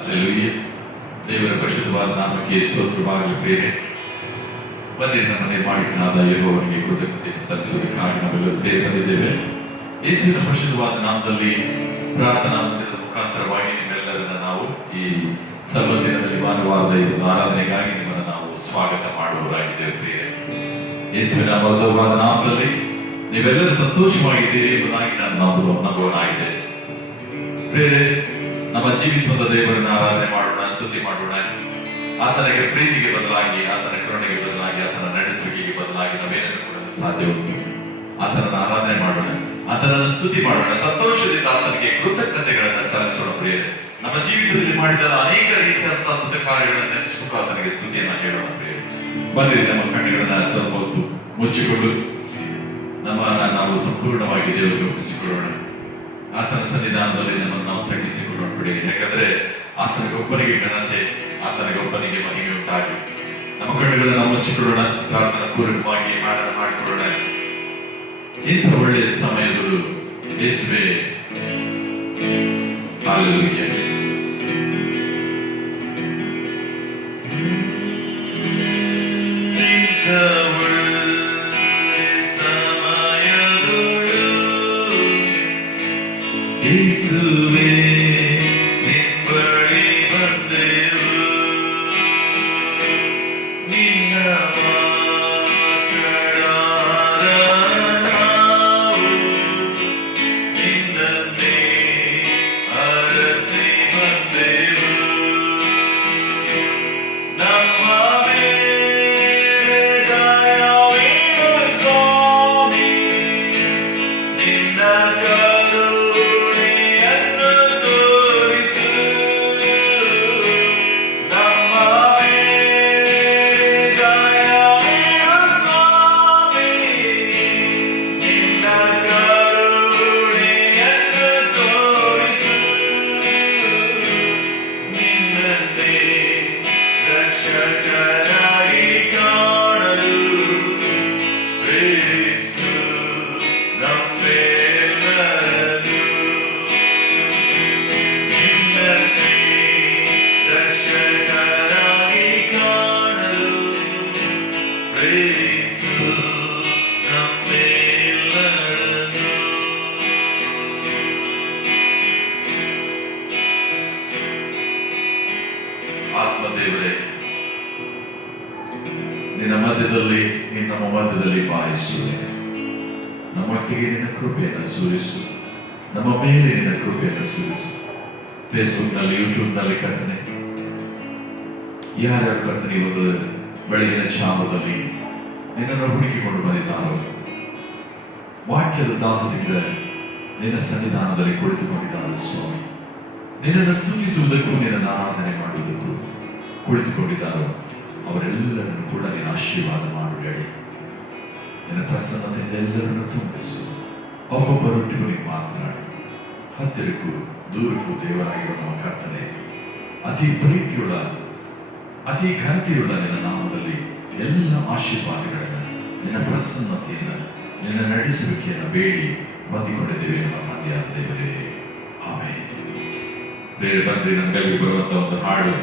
Alleluia. ದೇವರ ಪರಿಶುದ್ಧವಾದ ನಾಮಕ್ಕೆ ಸ್ತೋತ್ರವಾಗಲಿ. ಪ್ರಿಯರೇ, ಬನ್ನಿ ನಮ್ಮ ನಿರ್ಮಾಣಿಕನಾದ ಯೆಹೋವನಿಗೆ ಕೃತಜ್ಞತೆ ಸಲ್ಲಿಸುವುದಕ್ಕಾಗಿ ನಾವೆಲ್ಲರೂ ಸೇರಿ ಬಂದಿದ್ದೇವೆ. ಯೇಸುವಿನ ಪರಿಶುದ್ಧವಾದ ನಾಮದಲ್ಲಿ ಪ್ರಾರ್ಥನಾ ಮಂದಿರದ ಮುಖಾಂತರವಾಗಿ ನಿಮ್ಮೆಲ್ಲರನ್ನ ನಾವು ಈ ಸರ್ವ ದಿನದಲ್ಲಿ ಭಾನುವಾರದ ಇದು ಆರಾಧನೆಗಾಗಿ ನಿಮ್ಮನ್ನು ನಾವು ಸ್ವಾಗತ ಮಾಡುವವರಾಗಿದ್ದೇವೆ. ಪ್ರಿಯರೇ, ಯೇಸುವಿನ ಮಧುರವಾದ ನಾಮದಲ್ಲಿ ನೀವೆಲ್ಲರೂ ಸಂತೋಷವಾಗಿದ್ದೀರಿ ಎಂಬುದಾಗಿ ನಾನು ನಂಬುವನಾಗಿದೆ. ಪ್ರಿಯರೇ, ನಮ್ಮ ಜೀವಿಸುವಂತ ದೇವರನ್ನ ಆರಾಧನೆ ಮಾಡೋಣ, ಸ್ತುತಿ ಮಾಡೋಣ. ಆತನಿಗೆ ಪ್ರೀತಿಗೆ ಬದಲಾಗಿ, ಆತನ ಕರುಣೆಗೆ ಬದಲಾಗಿ, ಆತನ ನಡೆಸುವಿಕೆಗೆ ಬದಲಾಗಿ ನಾವೇನನ್ನು ಕೂಡ ಸಾಧ್ಯ ಉಂಟು. ಆತನನ್ನು ಆರಾಧನೆ ಮಾಡೋಣ, ಆತನನ್ನು ಸ್ತುತಿ ಮಾಡೋಣ, ಸಂತೋಷದಿಂದ ಆತನಿಗೆ ಕೃತಜ್ಞತೆಗಳನ್ನು ಸಲ್ಲಿಸೋಣ. ಪ್ರಿಯರೇ, ನಮ್ಮ ಜೀವಿತದಲ್ಲಿ ಮಾಡಿದ ಅನೇಕ ರೀತಿಯಾದಂತಹ ಅದ್ಭುತ ಕಾರ್ಯಗಳನ್ನು ನೆನೆಸಿಕೊಂಡು ಆತನಿಗೆ ಸ್ತುತಿಯನ್ನು ಹೇಳೋಣ. ಪ್ರಿಯರೇ, ಬಂದಿರಿ ನಮ್ಮ ಕಣ್ಣುಗಳನ್ನ ಸ್ವಲ್ಪ ಹೊತ್ತು ಮುಚ್ಚಿಕೊಂಡು ನಾವು ಸಂಪೂರ್ಣವಾಗಿ ದೇವರಿಗೆ ಒಪ್ಪಿಸಿಕೊಳ್ಳೋಣ. ಆತನ ಸನ್ನಿಧಾನದಲ್ಲಿ ನಮ್ಮನ್ನು ನಾವು ತಗ್ಗಿಸಿಕೊಳ್ಳೋಣ. ಬಿಡಿ, ಯಾಕಂದ್ರೆ ಆತನಿಗೊಬ್ಬನಿಗೆ ಘನತೆ, ಆತನಿಗೊಬ್ಬನಿಗೆ ಮಹಿಮೆ ಉಂಟಾಗಿ ನಮ್ಮ ಕಣ್ಣುಗಳನ್ನು ನಾವು ಮುಚ್ಚಿಕೊಳ್ಳೋಣ. ಪ್ರಾರ್ಥನಾ ಪೂರ್ವಕವಾಗಿ ಹಾಡನ್ನು ಮಾಡಿಕೊಳ್ಳೋಣ. ಇಂಥ ಒಳ್ಳೆಯ ಸಮಯಗಳು ಯೇಸುವೇ. ಹಲ್ಲೆಲೂಯಾ. ಯೇಸುವೇ, ನಿನ್ನಬಳಿ ಬಂದೆವು, ನಿನ್ನ ಮಕ್ಕಳಾದ ನಾವು ನಿನ್ನನ್ನೇ ಅರಸಿ ಬಂದೆವು. ನಮ್ಮ ಮೇಲೆ ದಯವಿಡು ಸ್ವಾಮಿ, ನಿನ್ನ ಆತ್ಮದೇವರೇ, ನಿನ್ನ ಮಧ್ಯದಲ್ಲಿ, ನಿನ್ನ ಮಧ್ಯದಲ್ಲಿ ಬಾಯಿಸುವೆ. ನಮ್ಮೊಟ್ಟಿಗೆ ನಿನ್ನ ಕೃಪೆಯನ್ನು ಸುರಿಸು, ನಮ್ಮ ಮೇಲೆ ನಿನ್ನ ಕೃಪೆಯನ್ನು ಸುರಿಸು. ಫೇಸ್ಬುಕ್ನಲ್ಲಿ, ಯೂಟ್ಯೂಬ್ನಲ್ಲಿ ಕರ್ತನೆ, ಯಾರ್ಯಾರು ಕರ್ತನೆ ಒಂದು ಬೆಳಗಿನ ಛಾಮದಲ್ಲಿ ನಿನ್ನನ್ನು ಹುಡುಕಿಕೊಂಡು ಬಂದಿದ್ದಾರೋ, ವಾಕ್ಯದ ದಾಹದಿಂದ ನಿನ್ನ ಸನ್ನಿಧಾನದಲ್ಲಿ ಕುಳಿತುಕೊಂಡಿದ್ದಾರೆ ಸ್ವಾಮಿ, ನಿನ್ನನ್ನು ಸ್ತುತಿಸುವುದಕ್ಕೂ ನಿನ್ನನ್ನು ಆರಾಧನೆ ಮಾಡುವುದಕ್ಕೂ ಕುಳಿತುಕೊಂಡಿದ್ದಾರೋ ಅವರೆಲ್ಲರನ್ನು ಕೂಡ ನೀನು ಆಶೀರ್ವಾದ ಮಾಡಬೇಡಿ. ನಿನ್ನ ಪ್ರಸನ್ನತೆಯಿಂದ ಎಲ್ಲರನ್ನು ತುಂಬಿಸು. ಒಬ್ಬೊಬ್ಬರೊಟ್ಟಿಗೂ ನೀವು ಮಾತನಾಡಿ. ಹತ್ತಿರಕ್ಕೂ ದೂರಕ್ಕೂ ದೇವರಾಗಿರುವ ನಮ್ಮ ಕರ್ತನೆ, ಅತಿ ಪ್ರೀತಿಯುಳ್ಳ, ಅತಿ ಘನತೆಯುಳ್ಳ ನಿನ್ನ ನಾಮದಲ್ಲಿ ಎಲ್ಲ ಆಶೀರ್ವಾದಗಳನ್ನು, ನಿನ್ನ ಪ್ರಸನ್ನತೆಯನ್ನು, ನಿನ್ನ ನಡೆಸುವಿಕೆಯನ್ನು ಬೇಡಿ ಹೊಂದಿಕೊಂಡಿದ್ದೇವೆ ನಮ್ಮ ತಂದೆಯಾದ ದೇವರೇ. ಆಮೆನ್. ಬೇರೆ ಬಂದ್ರೆ ನಮಗಾಗಿ ಬರುವಂತ ಒಂದು ಹಾಡು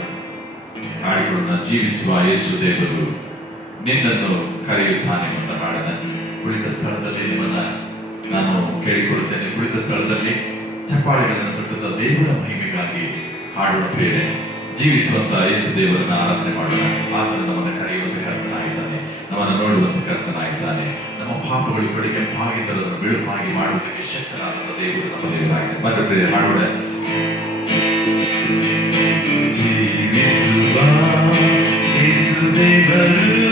ಹಾಡಿಕೊಳ್ಳೋಣ. ಜೀವಿಸುವ ಯೇಸು ದೇವರು ನಿನ್ನನ್ನು ಕರೆಯುತ್ತಾನೆ ಎಂಬ ಹಾಡನ್ನ ಕುಳಿತ ಸ್ಥಳದಲ್ಲಿ ನಿಮ್ಮನ್ನ ನಾನು ಕೇಳಿಕೊಳ್ಳುತ್ತೇನೆ. ಕುಳಿತ ಸ್ಥಳದಲ್ಲಿ ಚಪ್ಪಾಳೆಗಳನ್ನು ತಟ್ಟುತ್ತಾ ದೇವರ ಮಹಿಮೆಗಾಗಿ ಹಾಡೋಣ. ಪ್ರಿಯರೇ, ಜೀವಿಸುವಂತ ಯೇಸು ದೇವರನ್ನ ಆರಾಧನೆ ಮಾಡೋಣ. ಆತನು ನಮ್ಮನ್ನು ಕರೆಯುವಂತ ಕರ್ತನಾಗಿದ್ದಾನೆ, ನಮ್ಮನ್ನು ನೋಡುವಂತ ಕರ್ತನಾಗಿದ್ದಾನೆ. ನಮ್ಮ ಪಾಪಗಳು ಕಡೆ ಕೆಂಪಾಗಿದ್ದರೆ ಅದನ್ನು ಬಿಳುಪಾಗಿ ಮಾಡುವುದಕ್ಕೆ ಶಕ್ತನಾದಂತ ದೇವರು ನಮ್ಮ ದೇವರಾಗಿದೆ. ಬಂದ ಪ್ರಿಯರೇ, ಹಾಡೋಣ. ಜೀವಿಸುವ ಯೇಸು ದೇವರು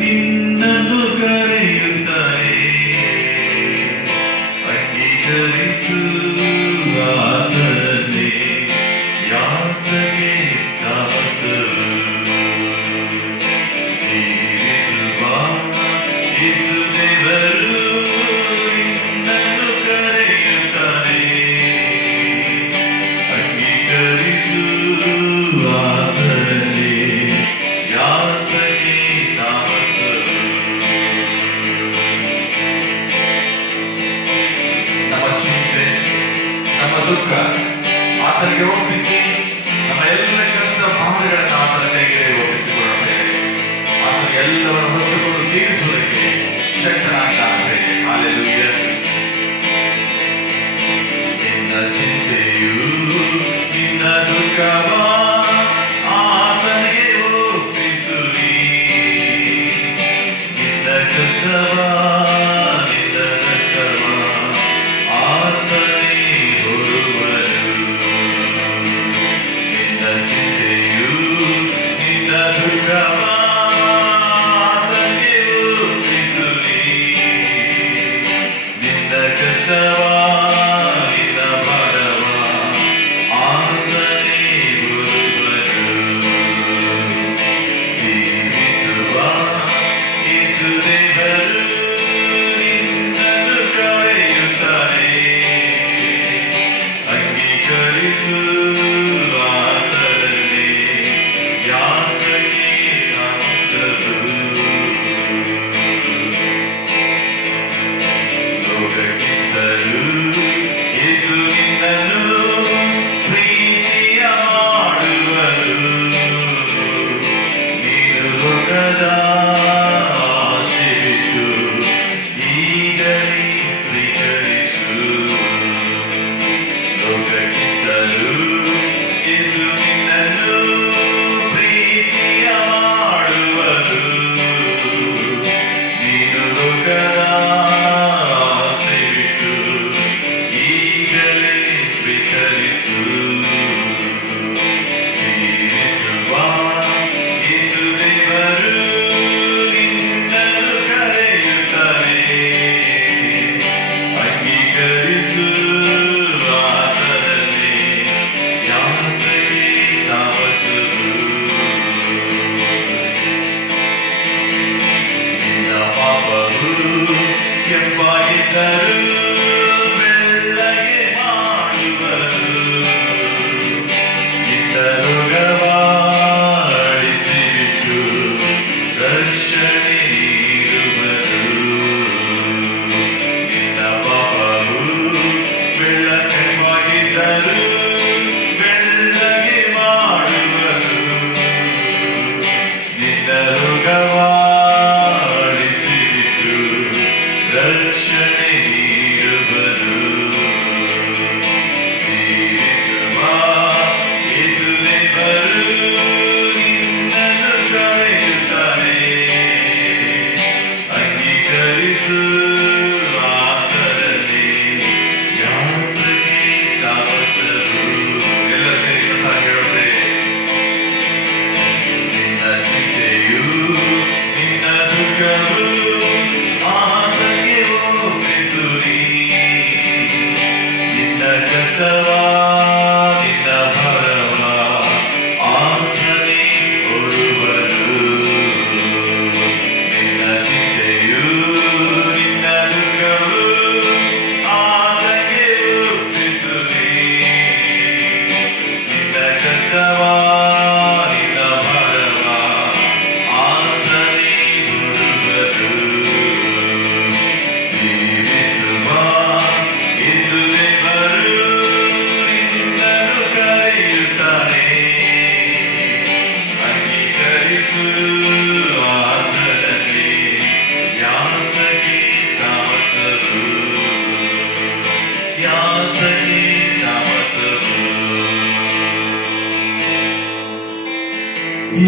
ನಿನ್ನನ್ನು ಕರೆಯುತ್ತಾರೆ, ಅಂಗೀಕರಿಸು ಆತನೇ, ಯಾತನೆ ತಾಮಸವು. ಜೀವಿಸುವ ಯೇಸು ದೇವರು ನಿನ್ನನ್ನು ಕರೆಯುತ್ತಾರೆ, ಅಂಗೀಕರಿಸು ಆತನೇ, ಯಾತನೆ ತಾಮಸವು. ನಮ್ಮ ಚಿಂತೆ, ನಮ್ಮ ದುಃಖ ಆತನಿಗೆ ಒಪ್ಪಿಸಿ ನಮ್ಮ ಪಾಪಗಳನ್ನು ಆತನ ಕೈಗೆ ಒಪ್ಪಿಸಿಕೊಳ್ಳುತ್ತೇವೆ. ಆತನ ಎಲ್ಲವನ್ನು ಹೊತ್ತುಕೊಂಡು ತೀರಿಸುವುದಕ್ಕೆ ಶಕ್ತನಾಗಿದ್ದಾನೆ. ಹಲ್ಲೆಲೂಯಾ. ನಿನ್ನ ಚಿಂತೆಯು ನಿನ್ನ ದುಃಖವ ಆತನಿಗೆ ಒಪ್ಪಿಸುರಿ. ನಿನ್ನ ಕಷ್ಟವ ನಿನ್ನ ನಷ್ಟವ ಆತನೇ ಹೊರುವನು. ನಿನ್ನ ಚಿಂತೆಯು ನಿನ್ನ ದುಃಖವ ಆತನಿಗೆ ಒಪ್ಪಿಸುರಿ. ನಿನ್ನ ಕಷ್ಟವ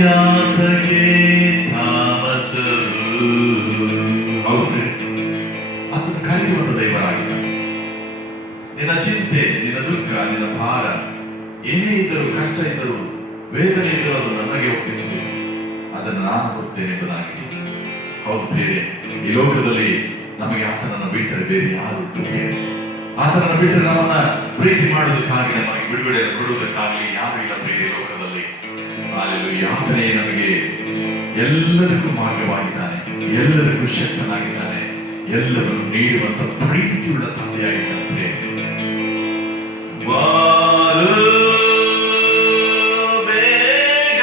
ಯಾತಕ್ಕೆ ತಾಮಸವು. ಹೌದ್ರಿ, ಆತನ ಕರೆಯುವಂತ ದೇವರಾಗಿದ್ದಾನೆ. ನಿನ್ನ ಚಿಂತೆ, ನಿನ್ನ ದುಃಖ, ನಿನ್ನ ಭಾರ ಏನೇ ಇದ್ದರೂ, ಕಷ್ಟ ಇದ್ದರೂ, ವೇದನೆ ಇದ್ದರೂ ಅದು ನನಗೆ ಒಪ್ಪಿಸುವುದು, ಅದನ್ನು ನಾನು ಕೊಡ್ತೇನೆ ಎಂಬುದಾಗಿ. ಹೌದು ಪ್ರಿಯರೇ, ಈ ಲೋಕದಲ್ಲಿ ನಮಗೆ ಆತನನ್ನು ಬಿಟ್ಟರೆ ಬೇರೆ ಯಾರು ಪ್ರಿಯರೇ? ಆತನನ್ನು ಬಿಟ್ಟರೆ ನಮ್ಮನ್ನ ಪ್ರೀತಿ ಮಾಡುವುದಕ್ಕಾಗಿ, ನಮಗೆ ಬಿಡುಗಡೆ ಕೊಡುವುದಕ್ಕಾಗಲಿ ಯಾರು ಇಲ್ಲ ಪ್ರಿಯರೇ ಲೋಕದಲ್ಲಿ. ಹಲ್ಲೆಲೂಯಾ. ಆತನೇ ನಮಗೆ ಎಲ್ಲದಕ್ಕೂ ಮಾರ್ಗವಾಗಿದ್ದಾನೆ, ಎಲ್ಲದಕ್ಕೂ ಶಕ್ತನಾಗಿದ್ದಾನೆ, ಎಲ್ಲವನ್ನು ನೀಡುವಂತ ಪ್ರೀತಿಯುಳ್ಳ ತಂದೆಯಾಗಿದ್ದಾನೆ. ಬೇಗ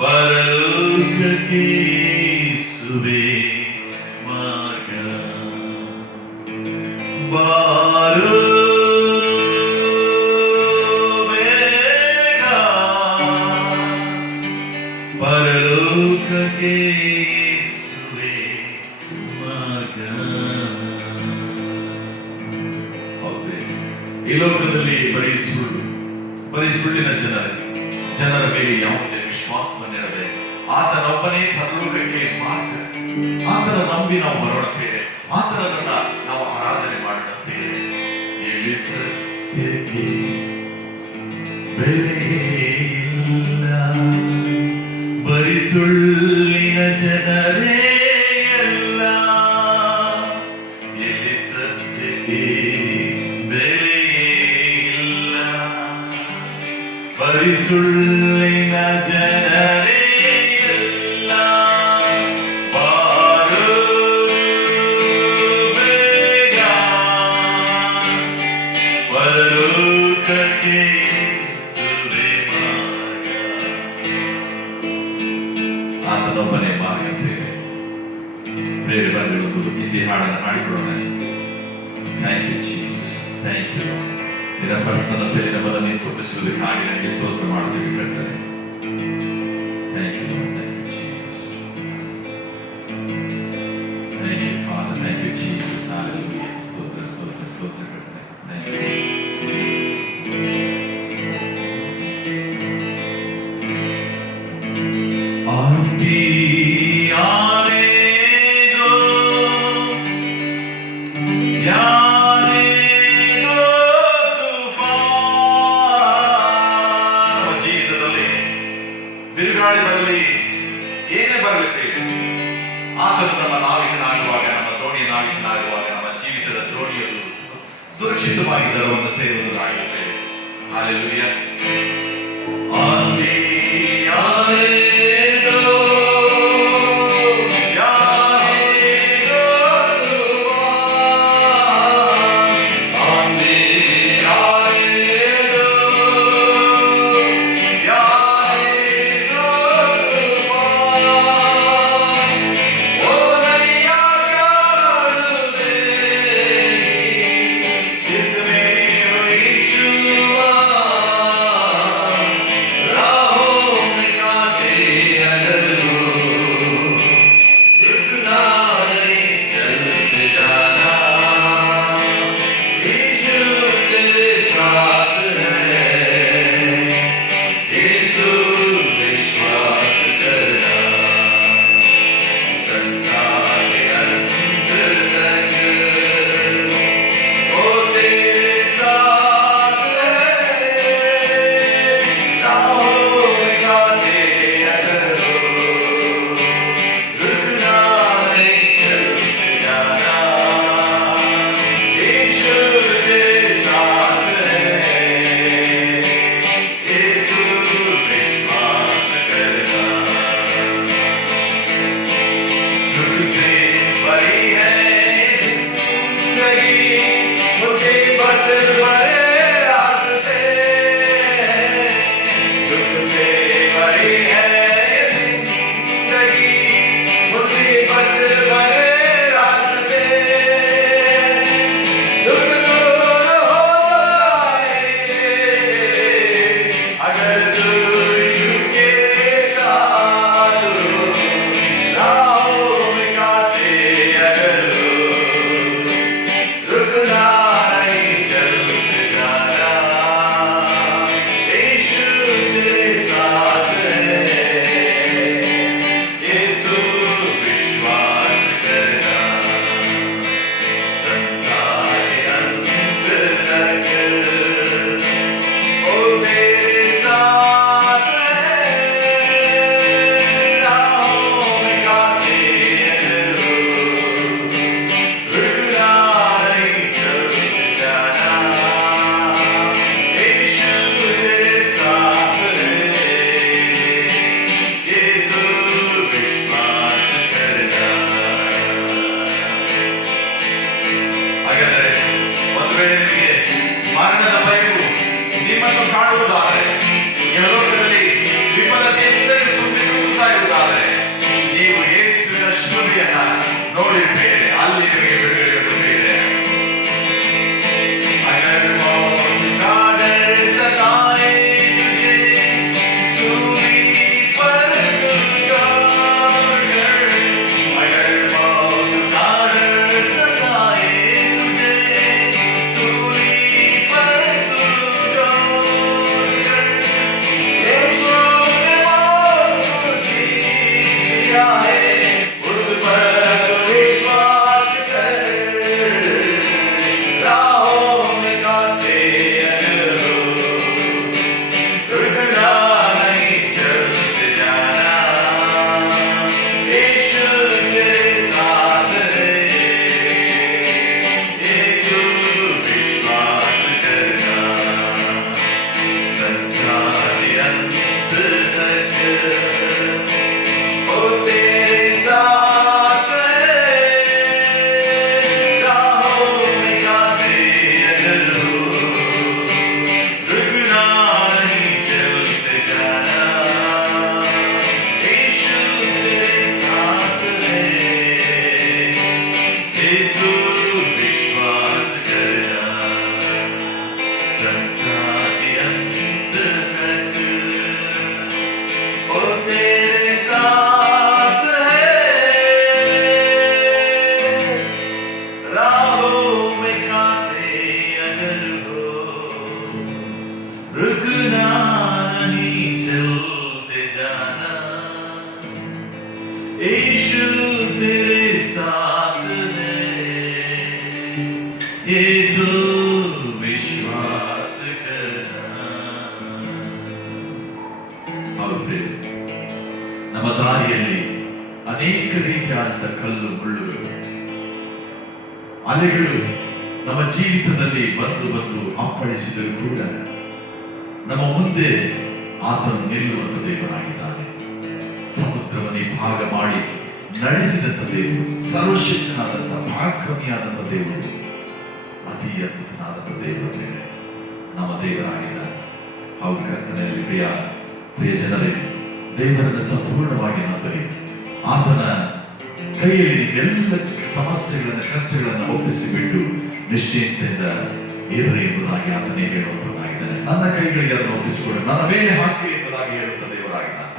ಪರಲೋಕಕ್ಕೆ ಸುವೆ ಮಾರ್ಗ ಬಾರೋ ಬೇಗ ಈ ಲೋಕದಲ್ಲಿ ಬರೀ ಸುಳ್ಳಿನ ಜನರ ಮೇಲೆ ಯಾವುದೇ ವಿಶ್ವಾಸವನ್ನಿರದೆ ಆತನೊಬ್ಬನೇ ಪರಲೋಕಕ್ಕೆ ಮಾರ್ಗ. ಆತನ ನಂಬಿ ನಾವು ಬರೋಣ ಪ್ರಿಯರೇ, ಆತನನ್ನ ನಾವು ಆರಾಧನೆ ಮಾಡೋಣ ಪ್ರಿಯರೇ. ಇಲ್ಲಿ ಸತ್ಯಕ್ಕೆ ಬೆಲೆ ಇಲ್ಲ, ಬರೀ ಸುಳ್ಳಿನ ಜನರೇ ಎಲ್ಲ. ಇಲ್ಲಿ ಸತ್ಯಕ್ಕೆ ಬೆಲೆ ಇಲ್ಲ, ಬರೀ ಸುಳ್ಳಿನ ಜನರೇ ಎಲ್ಲ. ಬಾರೋ ಬೇಗ ಪರಲೋಕಕ್ಕೆ ಸುವೆ ಮಾರ್ಗ. ಆತನೊಬ್ಬನೇ ಮಾರ್ಗ ಪ್ರಿಯರೇ. ಬೇರೆ ಬಂದಿರುವುದು ಹಿಂದಿ ಹಾಡನ್ನು ಹಾಡಿಕೊಳ್ಳೋಣ. Thank you Jesus, thank you. ನಿನ್ನ ಪ್ರಸನ್ನತೆ ನಮ್ಮನ್ನು ತುಂಬಿಸುವುದಕ್ಕಾಗಿ ನನಗೆ ಸ್ತೋತ್ರ ಮಾಡುತ್ತೇವೆ ಕರ್ತನೇ. Thank you Lord, thank you Jesus, thank you father, thank you Jesus. Hallelujah. ಸ್ತೋತ್ರ ಸ್ತೋತ್ರ ಸ್ತೋತ್ರ ಕರ್ತನೇ. Thank you. ಬಿರುಗಾಳಿ ಬರಲಿ, ಏನೇ ಬರಲಿ ಪ್ರಿಯರೇ, ಆತನು ನಮ್ಮ ನಾವಿಕನಾಗುವಾಗ, ನಮ್ಮ ದೋಣಿಯ ನಾವಿಕನಾಗುವಾಗ, ನಮ್ಮ ಜೀವಿತದ ದೋಣಿಯಲು ಸುರಕ್ಷಿತವಾಗಿ ದಡವನ್ನು ಸೇರುವುದಾಗಿರುತ್ತದೆ. ಹಲ್ಲೆಲೂಯಾ. ये तो विश्वास करना ಹೌದು ಪ್ರಿಯರೇ, ನಮ್ಮ ದಾರಿಯಲ್ಲಿ ಅನೇಕ ರೀತಿಯಾದಂಥ ಕಲ್ಲು ಮುಳ್ಳುಗಳು, ಅಲೆಗಳು ನಮ್ಮ ಜೀವಿತದಲ್ಲಿ ಬಂದು ಅಪ್ಪಳಿಸಿದರೂ ಕೂಡ ನಮ್ಮ ಮುಂದೆ ಆತನು ನಿಲ್ಲುವಂತ ದೇವರಾಗಿದ್ದಾನೆ. ಸಮುದ್ರವನ್ನೇ ಭಾಗ ಮಾಡಿ ನಡೆಸಿದಂಥ ದೇವರು, ಸರ್ವಶಕ್ತನಾದಂಥ ಪರಾಕ್ರಮಿಯಾದಂಥ ದೇವರು, ಅತಿ ಅದ್ಭುತನಾದಂಥ ದೇವರು ನಮ್ಮ ದೇವರಾಗಿದ್ದಾನೆ. ಹೌದು ಕರ್ತನಲ್ಲಿ ಪ್ರಿಯ ಜನರೇ, ದೇವರನ್ನು ಸಂಪೂರ್ಣವಾಗಿ ನಂಬರಿ. ಆತನ ಕೈಯಲ್ಲಿ ನಿಮ್ಮೆಲ್ಲ ಸಮಸ್ಯೆಗಳನ್ನು, ಕಷ್ಟಗಳನ್ನು ಒಪ್ಪಿಸಿಬಿಟ್ಟು ನಿಶ್ಚಯತೆಯಿಂದ ಏರ್ರಿ ಎಂಬುದಾಗಿ ಆತನೇ ಹೇಳುವಂತದ್ದಾಗಿದ್ದಾನೆ. ನನ್ನ ಕೈಗಳಿಗೆ ಅದನ್ನು ಒಪ್ಪಿಸಿಕೊಡು, ನನ್ನ ಮೇಲೆ ಹಾಕಿ ಎಂಬುದಾಗಿ ಹೇಳುತ್ತ ದೇವರಾಗಿದ್ದಾನೆ.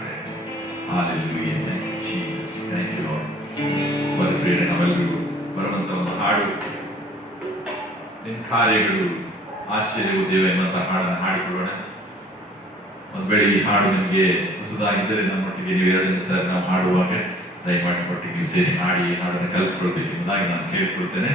Hallelujah. Thank you, Jesus. Thank you, Lord. ಬರೀ ಪ್ರಿಯರೇ, ನಾವೆಲ್ಲರಿಗೂ ಬರುವಂತ ಒಂದು ಹಾಡು, ನಿನ್ನ ಕಾರ್ಯಗಳು ಆಶ್ಚರ್ಯವು ದೇವ ಎಂಬಂತ ಹಾಡನ್ನು ಹಾಡಿಕೊಳ್ಳೋಣ. ಒಂದು ವೇಳೆ ಈ ಹಾಡು ನಿಮಗೆ ಹೊಸದಾಗಿದ್ದರೆ ನಮ್ಮೊಟ್ಟಿಗೆ ನೀವು ಎರಡನೇ ಸರ್ ನಾವು ಹಾಡುವಾಗ ದಯಮಾಡಿ ಒಟ್ಟಿಗೆ ನೀವು ಸೇರಿ ಹಾಡಿ ಈ ಹಾಡನ್ನು ಕಲಿತುಕೊಳ್ಬೇಕು ಎಂಬುದಾಗಿ ನಾನು ಕೇಳಿಕೊಳ್ತೇನೆ.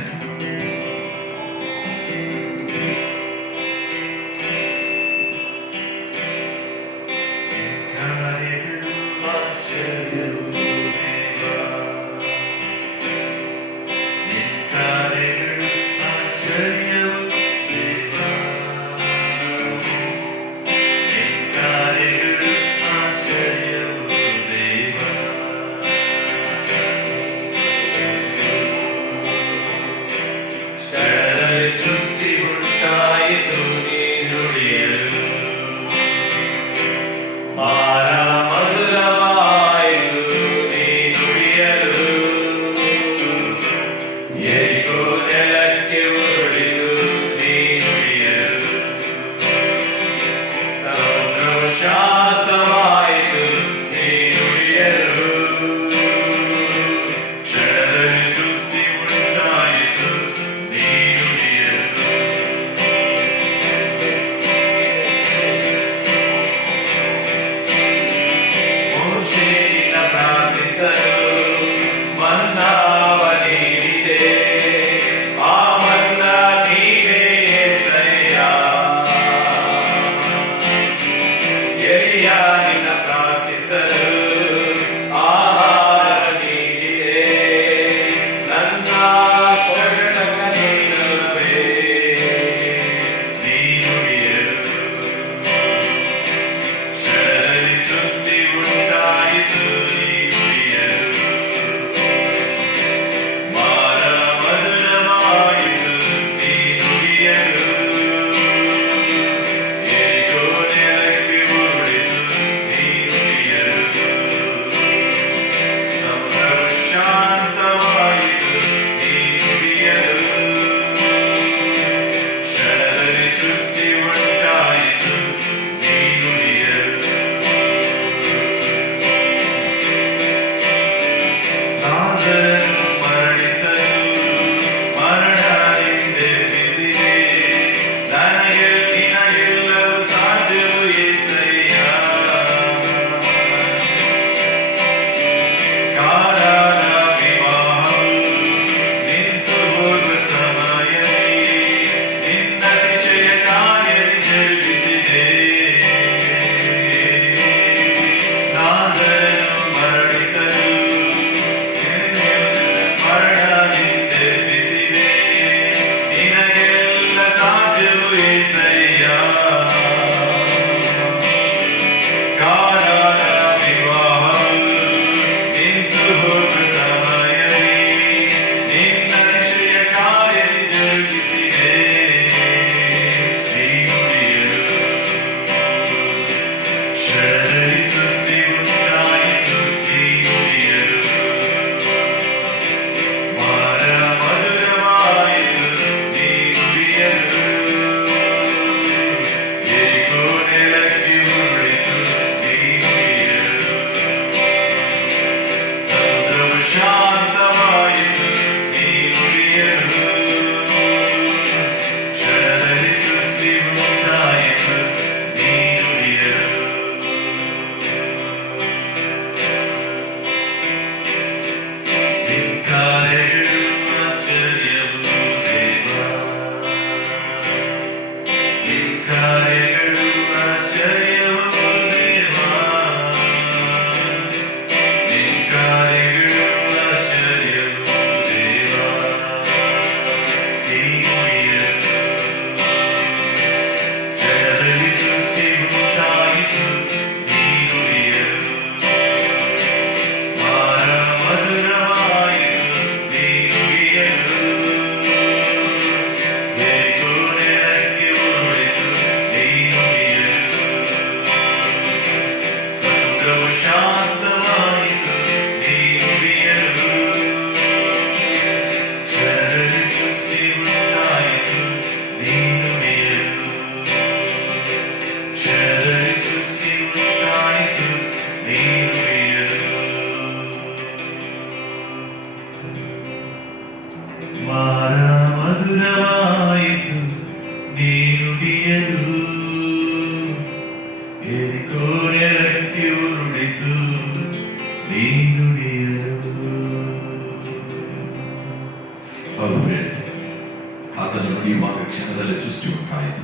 ಆತನು ನುಡಿಯುವಾಗ ಕ್ಷಣದಲ್ಲಿ ಸೃಷ್ಟಿ ಉಂಟಾಯಿತು.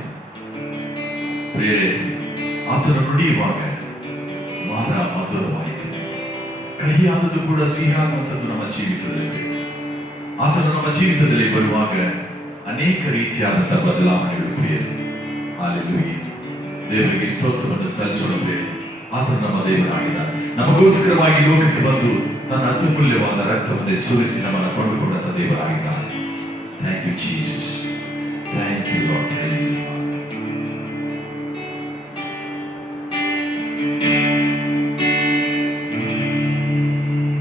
ಪ್ರಿಯರೇ, ಆತನು ನುಡಿಯುವಾಗ ಮಾರ ಮಧುರವಾಯಿತು. ಕಹಿಯಾದದ್ದು ಕೂಡ ಸಿಹಿಯಾಗುವಂಥದ್ದು ನಮ್ಮ ಜೀವಿತದಲ್ಲಿ. ಆತನು ನಮ್ಮ ಜೀವಿತದಲ್ಲಿ ಬರುವಾಗ ಅನೇಕ ರೀತಿಯಾದಂತಹ ಬದಲಾವಣೆಗಳು ಪ್ರಿಯರೇ. ಹಲ್ಲೆಲೂಯಾ. ದೇವರಿಗೆ ಸ್ತೋತ್ರವನ್ನು ಸಲ್ಲಿಸೋಣ ಪ್ರಿಯರೇ. ಆತನು ನಮ್ಮ ದೇವರಾಗಿದ್ದಾನೆ. ನಮಗೋಸ್ಕರವಾಗಿ ಲೋಕಕ್ಕೆ ಬಂದು ತನ್ನ ಅತ್ಯಮೂಲ್ಯವಾದ ರಕ್ತವನ್ನು ಸುರಿಸಿ ನಮ್ಮನ್ನು ಕೊಂಡುಕೊಂಡಂತ ದೇವರಾಗಿದ್ದಾನೆ. Thank you, Jesus. Thank you, Lord. Praise you, Father.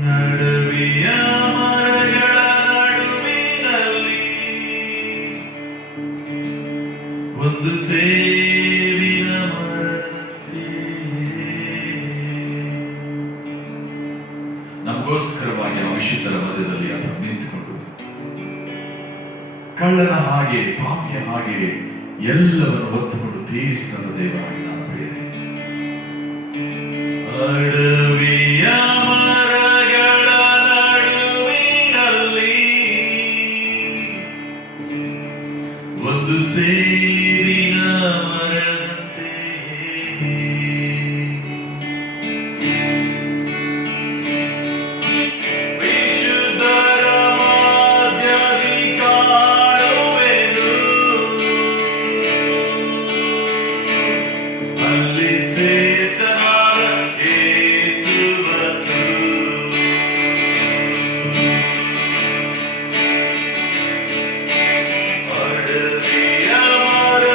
ನಡುವಿಯ ಮರಗಳ ನಡುವಿನಲ್ಲಿ ಒಂದು ಸೇವಿನ ಮರದಂತೆ ನಮಗೋಸ್ಕರವಾಗಿ ಅವಿಶುದ್ಧರ ಮಧ್ಯದಲ್ಲಿ ಅದನ್ನು ನಿಂತುಕೊಂಡು ಕಳ್ಳನ ಹಾಗೆ ಪಾಪಿಯ ಹಾಗೆ ಎಲ್ಲವನ್ನು ಹೊತ್ತುಕೊಂಡು ತೀರಿಸಿದ ದೇವರಾಗಿದ್ದಾನೆ ಪ್ರಿಯರೇ. ಅಡವಿಯ ಮರಗಳ ನಡುವಿನಲ್ಲಿ ಒಂದು ಸೇವಿನ ಮರದಂತೆ ಮರಗಳ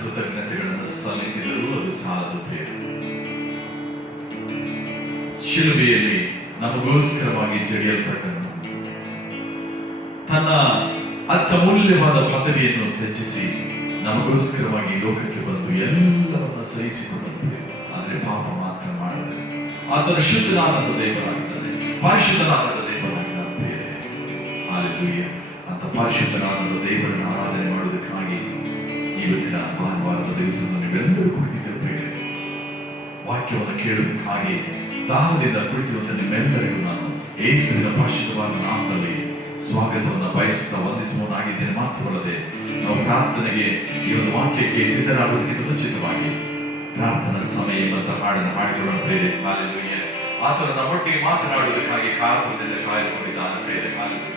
ಕೃತಜ್ಞತೆಗಳನ್ನು ಸಲ್ಲಿಸಿದರೂ ಅದು ಸಾಲದು ಬೇರೆ. ಶಿಲುಬೆಯಲ್ಲಿ ನಮಗೋಸ್ಕರವಾಗಿ ಜಡಿಯಲ್ಪಟ್ಟನು, ತನ್ನ ಅತ್ಯಮೂಲ್ಯವಾದ ಪದವಿಯನ್ನು ತ್ಯಜಿಸಿ ನಮಗೋಸ್ಕರವಾಗಿ ಲೋಕಕ್ಕೆ ಬಂದು ಎಲ್ಲವನ್ನ ಸಹಿಸಿಕೊಂಡಂತೆ. ಆದರೆ ಪಾಪ ಮಾತ್ರ ಮಾಡದೆ ಆತನು ಶುದ್ಧನಾದ ದೇವರಾಗಿದ್ದಾನೆ, ಪರಿಶುದ್ಧನಾದ ದೇವರಾಗಿದ್ದಾನೆ. ಹಾಲೆಲೂಯ. ಅಂತ ಪರಿಶುದ್ಧನಾದ ದೇವರನ್ನು ಆರಾಧನೆ ಮಾಡುವುದಕ್ಕಾಗಿ ಇವತ್ತಿನ ಭಾನುವಾರದ ದಿವಸ ನೀವೆಲ್ಲರೂ ಕುಳಿತಿದ್ದರು ಪ್ರಿಯರೇ. ವಾಕ್ಯವನ್ನು ಕೇಳುವುದಕ್ಕಾಗಿ ದಾಹದಿಂದ ಕುಳಿತಿರುವಂತ ನಿಮ್ಮೆಲ್ಲರಿಗೂ ನಾನು ಯೇಸುವಿನ ಪರಿಶುದ್ಧವಾದ ನಾಮದಲ್ಲಿ ಸ್ವಾಗತವನ್ನು ಬಯಸುತ್ತಾ ವಂದಿಸುವವನಾಗಿದ್ದೇನೆ. ಮಾತ್ರವಲ್ಲದೆ ನಾವು ಪ್ರಾರ್ಥನೆಗೆ ಈ ಒಂದು ವಾಕ್ಯಕ್ಕೆ ಸಿದ್ಧರಾಗುವುದಕ್ಕಿಂತ ಮುಂಚಿತವಾಗಿ ಪ್ರಾರ್ಥನಾ ಸಮಯ ಎಂಬಂತ ಹಾಡನ್ನು ಹಾಡಿಕೊಳ್ಳೋಣ ಪ್ರೇರೆ. ಹಾಲೆಲೂಯ. ಆತನು ನಮ್ಮೊಟ್ಟಿಗೆ ಮಾತನಾಡುವುದಕ್ಕಾಗಿ ಕಾತುರದಿಂದ ಕಾಯ್ದುಕೊಂಡಿದ್ದಾನೆ ಪ್ರೇರೆ. ಹಾಲೆಲೂಯ.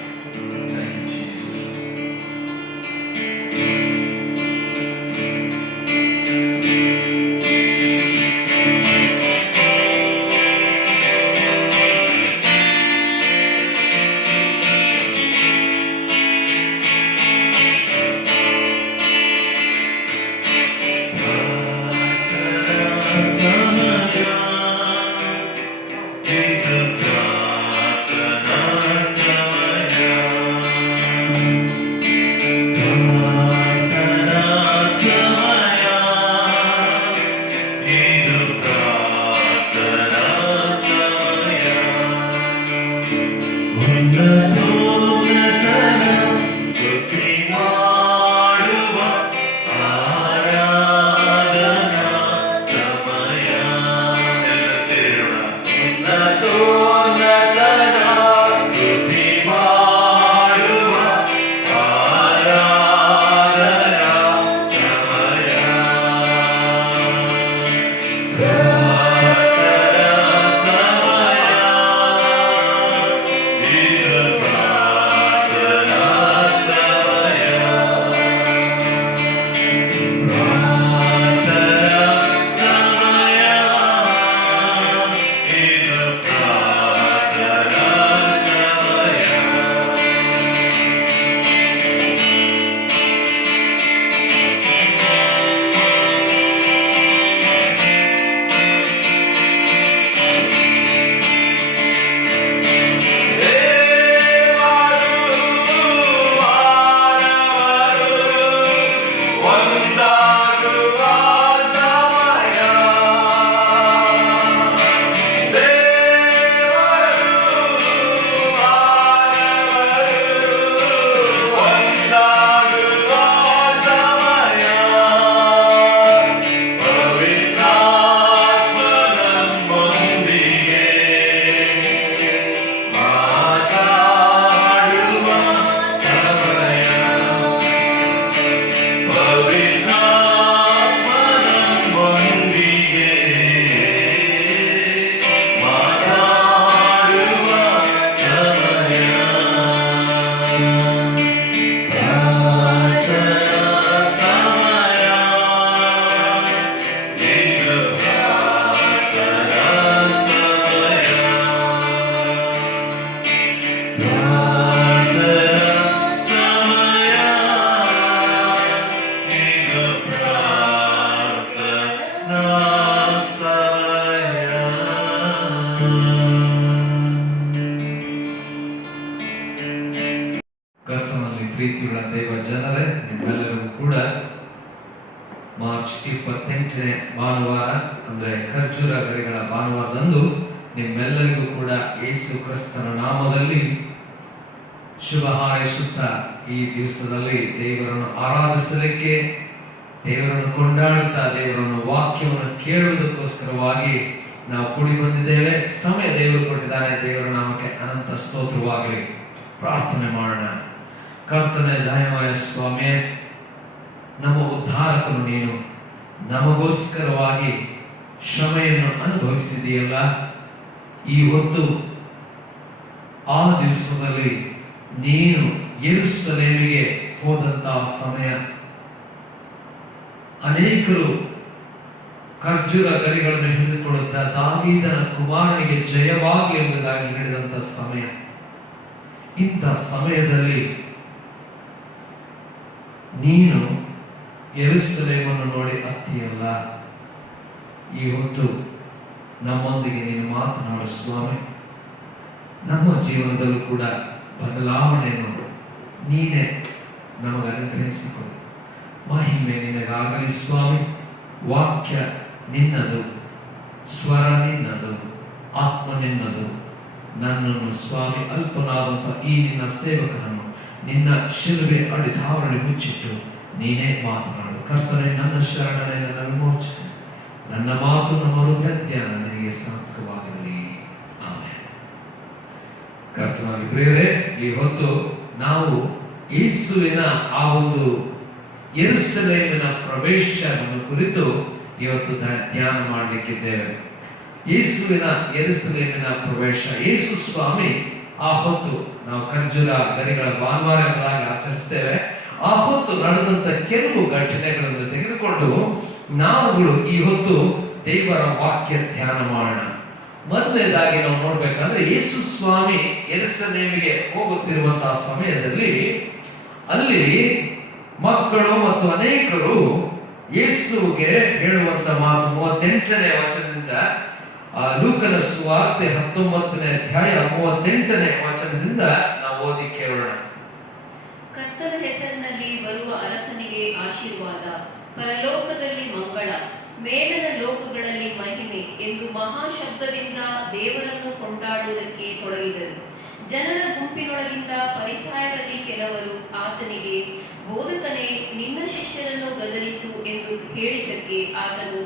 ಪ್ರೀತಿಯುಳ್ಳ ದೈವ ಜನರೇ, ನಿಮ್ಮೆಲ್ಲರಿಗೂ ಕೂಡ ಮಾರ್ಚ್ 28ನೇ ಭಾನುವಾರ ಅಂದ್ರೆ ಖರ್ಜೂರ ಗರಿಗಳ ಭಾನುವಾರದಂದು ನಿಮ್ಮೆಲ್ಲರಿಗೂ ಕೂಡ ಯೇಸು ಕ್ರಿಸ್ತನ ನಾಮದಲ್ಲಿ ಶುಭ ಹಾರೈಸುತ್ತಾ ಈ ದಿವಸದಲ್ಲಿ ದೇವರನ್ನು ಆರಾಧಿಸಲಿಕ್ಕೆ, ದೇವರನ್ನು ಕೊಂಡಾಡುತ್ತಾ ದೇವರನ್ನು ವಾಕ್ಯವನ್ನು ಕೇಳುವುದಕ್ಕೋಸ್ಕರವಾಗಿ ನಾವು ಕೂಡಿ ಬಂದಿದ್ದೇವೆ. ಸಮಯ ದೇವರು ಕೊಟ್ಟಿದ್ದಾನೆ. ದೇವರ ನಾಮಕ್ಕೆ ಅನಂತ ಸ್ತೋತ್ರವಾಗಲಿ. ಪ್ರಾರ್ಥನೆ ಮಾಡೋಣ. ಕರ್ತನೇ, ದಯಾಮಯ ಸ್ವಾಮಿಯೇ, ನಮ್ಮ ಉದ್ಧಾರಕನು ನೀನು. ನಮಗೋಸ್ಕರವಾಗಿ ಶ್ರಮೆಯನ್ನು ಅನುಭವಿಸಿದೆಯಲ್ಲ. ಈ ಹೊತ್ತು ಆ ದಿವಸದಲ್ಲಿ ನೀನು ಯೆರೂಸಲೇಮಿಗೆ ಹೋದಂತಹ ಸಮಯ, ಅನೇಕರು ಖರ್ಜೂರ ಗರಿಗಳನ್ನು ಹಿಡಿದುಕೊಳ್ಳುತ್ತಾ ದಾವೀದನ ಕುಮಾರನಿಗೆ ಜಯವಾಗಲಿ ಎಂಬುದಾಗಿ ಹೇಳಿದಂಥ ಸಮಯ. ಇಂಥ ಸಮಯದಲ್ಲಿ ನೀನು ಯೆರೂಸಲೇಮನ್ನು ನೋಡಿ ಅತ್ತಿಯಲ್ಲ. ಈ ಹೊತ್ತು ನಮ್ಮೊಂದಿಗೆ ನೀನು ಮಾತನಾಡು ಸ್ವಾಮಿ. ನಮ್ಮ ಜೀವನದಲ್ಲೂ ಕೂಡ ಬದಲಾವಣೆಯನ್ನು ನೀನೇ ನಮಗೆ ಅನುಗ್ರಹಿಸಿಕೊಡು. ಮಹಿಮೆ ನಿನಗಾಗಲಿ ಸ್ವಾಮಿ. ವಾಕ್ಯ ನಿನ್ನದು, ಸ್ವರ ನಿನ್ನದು, ಆತ್ಮ ನಿನ್ನದು. ನನ್ನನ್ನು ಸ್ವಾಮಿ ಅಲ್ಪನಾದಂಥ ಈ ನಿನ್ನ ಸೇವಕನನ್ನು ನಿನ್ನ ಶಿಲುಬೆ ಅಡಿಧಾವಳಿ ಮುಚ್ಚಿಟ್ಟು ನೀನೇ ಮಾತನಾಡು. ಕರ್ತನೆ, ನನ್ನ ಶರಣನೆ, ನನ್ನ ವಿಮೋಚನೆ, ನನ್ನ ಮಾತು, ನಮ್ಮ ಹೃದಯ ಧ್ಯಾನ ನಿನಗೆ ಸಾರ್ಥಕವಾಗಲಿ. ಆಮೆನ್. ಕರ್ತನಲ್ಲಿ ಪ್ರಿಯರೇ, ಈ ಹೊತ್ತು ನಾವು ಯೇಸುವಿನ ಆ ಒಂದು ಯೆರೂಸಲೇಮಿನ ಪ್ರವೇಶವನ್ನು ಕುರಿತು ಇವತ್ತು ಧ್ಯಾನ ಮಾಡಲಿಕ್ಕಿದ್ದೇವೆ. ಯೇಸುವಿನ ಯೆರೂಸಲೇಮಿನ ಪ್ರವೇಶ. ಯೇಸು ಸ್ವಾಮಿ ಆ ಹೊತ್ತು ನಾವು ಖರ್ಜೂರ ಗರಿಗಳ ಭಾನುವಾರಗಳಾಗಿ ಆಚರಿಸ್ತೇವೆ. ಆ ಹೊತ್ತು ನಡೆದಂತ ಕೆಲವು ಘಟನೆಗಳನ್ನು ತೆಗೆದುಕೊಂಡು ನಾವುಗಳು ಈ ಹೊತ್ತು ದೇವರ ವಾಕ್ಯ ಧ್ಯಾನ ಮಾಡೋಣ. ಮೊದಲನೇದಾಗಿ ನಾವು ನೋಡ್ಬೇಕಾದ್ರೆ ಯೇಸು ಸ್ವಾಮಿ ಯೆರೂಸಲೇಮಿಗೆ ಹೋಗುತ್ತಿರುವಂತಹ ಸಮಯದಲ್ಲಿ ಅಲ್ಲಿ ಮಕ್ಕಳು ಮತ್ತು ಅನೇಕರು ಯೇಸುವಿಗೆ ಹೇಳುವಂತ ಮಾತು 38ನೇ ವಚನದಿಂದ, ಲೂಕನ ಸುವಾರ್ತೆ 19ನೇ ಅಧ್ಯಾಯ 38ನೇ ವಚನದಿಂದ ನಾವು ಓದಿ ಕೇಳೋಣ. ಕರ್ತನ ಹೆಸರಿನಲ್ಲಿ ಬರುವ ಅರಸನಿಗೆ ಆಶೀರ್ವಾದ, ಪರಲೋಕದಲ್ಲಿ ಮಂಗಳ, ಮೇಲನ ಲೋಕಗಳಲ್ಲಿ ಮಹಿಮೆ ಎಂದು ಮಹಾಶಬ್ದದಿಂದ ದೇವರನ್ನು ಕೊಂಡಾಡುವುದಕ್ಕೆ ತೊಡಗಿದರು. ಜನರ ಗುಂಪಿನೊಳಗಿಂದ ಫರಿಸಾಯರಲ್ಲಿ ಕೆಲವರು ಆತನಿಗೆ, ಬೋಧಕನೇ, ನಿನ್ನ ಶಿಷ್ಯರನ್ನು ಗದರಿಸು ಎಂದು ಹೇಳಿದ್ದಕ್ಕೆ ಆತನು,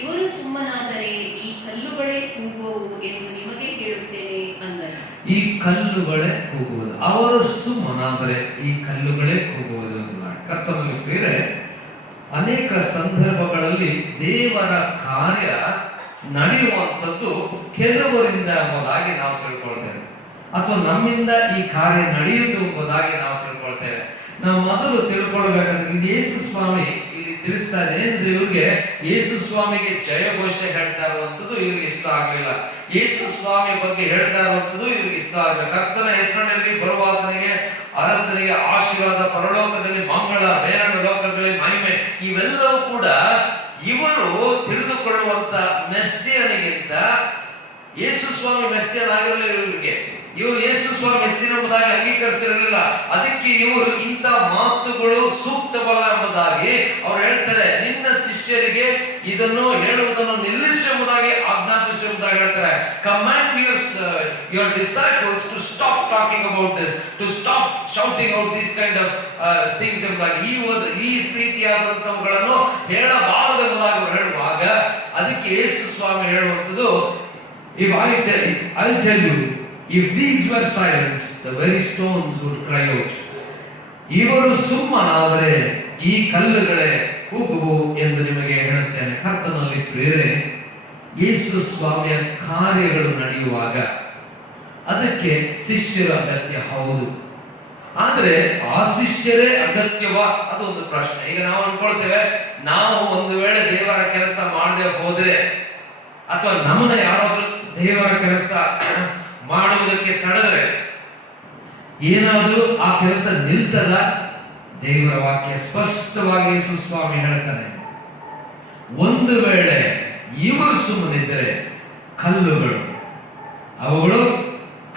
ಇವರು ಸುಮ್ಮನಾದರೆ ಈ ಕಲ್ಲುಗಳೇ ಕೂಗುವವು ಎಂದು ನಿಮಗೆ ಹೇಳುತ್ತೇನೆ ಅಂದನು. ಈ ಕಲ್ಲುಗಳೇ ಕೂಗುವುದು, ಅವರು ಸುಮ್ಮನಾದರೆ ಈ ಕಲ್ಲುಗಳೇ ಕೂಗುವುದು. ಕರ್ತನಲ್ಲಿ ಪ್ರಿಯರೇ, ಅನೇಕ ಸಂದರ್ಭಗಳಲ್ಲಿ ದೇವರ ಕಾರ್ಯ ನಡೆಯುವಂಥದ್ದು ಕೆಲವರಿಂದ ಎಂಬುದಾಗಿ ನಾವು ತಿಳ್ಕೊಳ್ತೇವೆ, ಅಥವಾ ನಮ್ಮಿಂದ ಈ ಕಾರ್ಯ ನಡೆಯಿತು ಎಂಬುದಾಗಿ ನಾವು ತಿಳ್ಕೊಳ್ತೇವೆ. ನಾವು ಮೊದಲು ತಿಳ್ಕೊಳ್ಬೇಕಾದ್ರೆ ಯೇಸು ಸ್ವಾಮಿ ಇಲ್ಲಿ ತಿಳಿಸ್ತಾ ಇದೆ ಏನಂದ್ರೆ, ಇವ್ರಿಗೆ ಯೇಸು ಸ್ವಾಮಿಗೆ ಜಯಘೋಷ ಹೇಳ್ತಾ ಇರುವಂತದ್ದು ಇವ್ರಿಗೆ ಇಷ್ಟ ಆಗ್ಲಿಲ್ಲ. ಯೇಸು ಸ್ವಾಮಿ ಬಗ್ಗೆ ಹೇಳ್ತಾ ಇರುವಂತದ್ದು ಇವ್ರಿಗೆ ಇಷ್ಟ ಆಗಲಿಲ್ಲ. ಕರ್ತನ ಹೆಸರಿನಲ್ಲಿ ಬರುವಾತನಿಗೆ ಅರಸನಿಗೆ ಆಶೀರ್ವಾದ, ಪರಲೋಕದಲ್ಲಿ ಮಂಗಳ, ಮೇಲನ ಲೋಕಗಳಲ್ಲಿ ಮಹಿಮೆ, ಇವೆಲ್ಲವೂ ಕೂಡ ಇವರು ತಿಳಿದುಕೊಳ್ಳುವಂತ ಮೆಸ್ಸಿಯನಿಗಿಂತ ಯೇಸು ಸ್ವಾಮಿ ಮೆಸ್ಸಿಯನಾಗಿರಲಿಲ್ಲ. ಇವರು ಯೇಸು ಸ್ವಾಮಿ ಮೆಸ್ಸಿಯನ್ ಎಂಬುದಾಗಿ ಅಂಗೀಕರಿಸಿರಲಿಲ್ಲ. ಅದಕ್ಕೆ ಇವರು ಇಂಥ ಮಾತುಗಳು ಸೂಕ್ತವಲ್ಲ ಎಂಬುದಾಗಿ ಅವ್ರು ಹೇಳ್ತಾರೆ. ನಿನ್ನ ಶಿಷ್ಯರಿಗೆ ಇದನ್ನು ಹೇಳುವುದನ್ನು ನಿಲ್ಲಿಸಿ ಎಂಬುದಾಗಿ ಆಜ್ಞಾಪಿಸಿ ಎಂಬುದಾಗಿ ಹೇಳ್ತಾರೆ. Command your disciples to stop talking about this, to stop shouting out these kind of things ಎಂಬುದಾಗಿ, ಈ ರೀತಿಯಾದಂತವುಗಳನ್ನು ಹೇಳಬಾರದು ಎಂಬುದಾಗಿ ಹೇಳುವಾಗ ಅದಕ್ಕೆ ಯೇಸು ಸ್ವಾಮಿ ಹೇಳುವಂಥದ್ದು, I'll tell you, if these were silent, the very stones would cry out. ಇವರು ಸುಮ್ಮನಾದರೆ ಈ ಕಲ್ಲುಗಳೇ ಕೂಗುವು ಎಂದು ನಿಮಗೆ ಹೇಳುತ್ತೇನೆ. ಕರ್ತನಲ್ಲಿ ಪ್ರಿಯರೇ, ಯೇಸು ಸ್ವಾಮಿಯ ಕಾರ್ಯಗಳು ನಡೆಯುವಾಗ ಅದಕ್ಕೆ ಶಿಷ್ಯರ ಅಗತ್ಯ ಹೌದು. ಆದ್ರೆ ಆ ಶಿಷ್ಯರೇ ಅಗತ್ಯವಾ, ಅದೊಂದು ಪ್ರಶ್ನೆ. ಈಗ ನಾವು ಅನ್ಕೊಳ್ತೇವೆ, ನಾವು ಒಂದು ವೇಳೆ ದೇವರ ಕೆಲಸ ಮಾಡದೆ ಹೋದ್ರೆ, ಅಥವಾ ನಮ್ಮನ್ನ ಯಾರಾದ್ರೂ ದೇವರ ಕೆಲಸ ಮಾಡುವುದಕ್ಕೆ ತಡೆದ್ರೆ ಏನಾದ್ರೂ ಆ ಕೆಲಸ ನಿಲ್ತದ? ದೇವರ ವಾಕ್ಯ ಸ್ಪಷ್ಟವಾಗಿ ಯೇಸು ಸ್ವಾಮಿ ಹೇಳ್ತಾನೆ, ಒಂದು ವೇಳೆ ಇವರು ಸುಮ್ಮನಿದ್ದರೆ ಕಲ್ಲುಗಳು, ಅವುಗಳು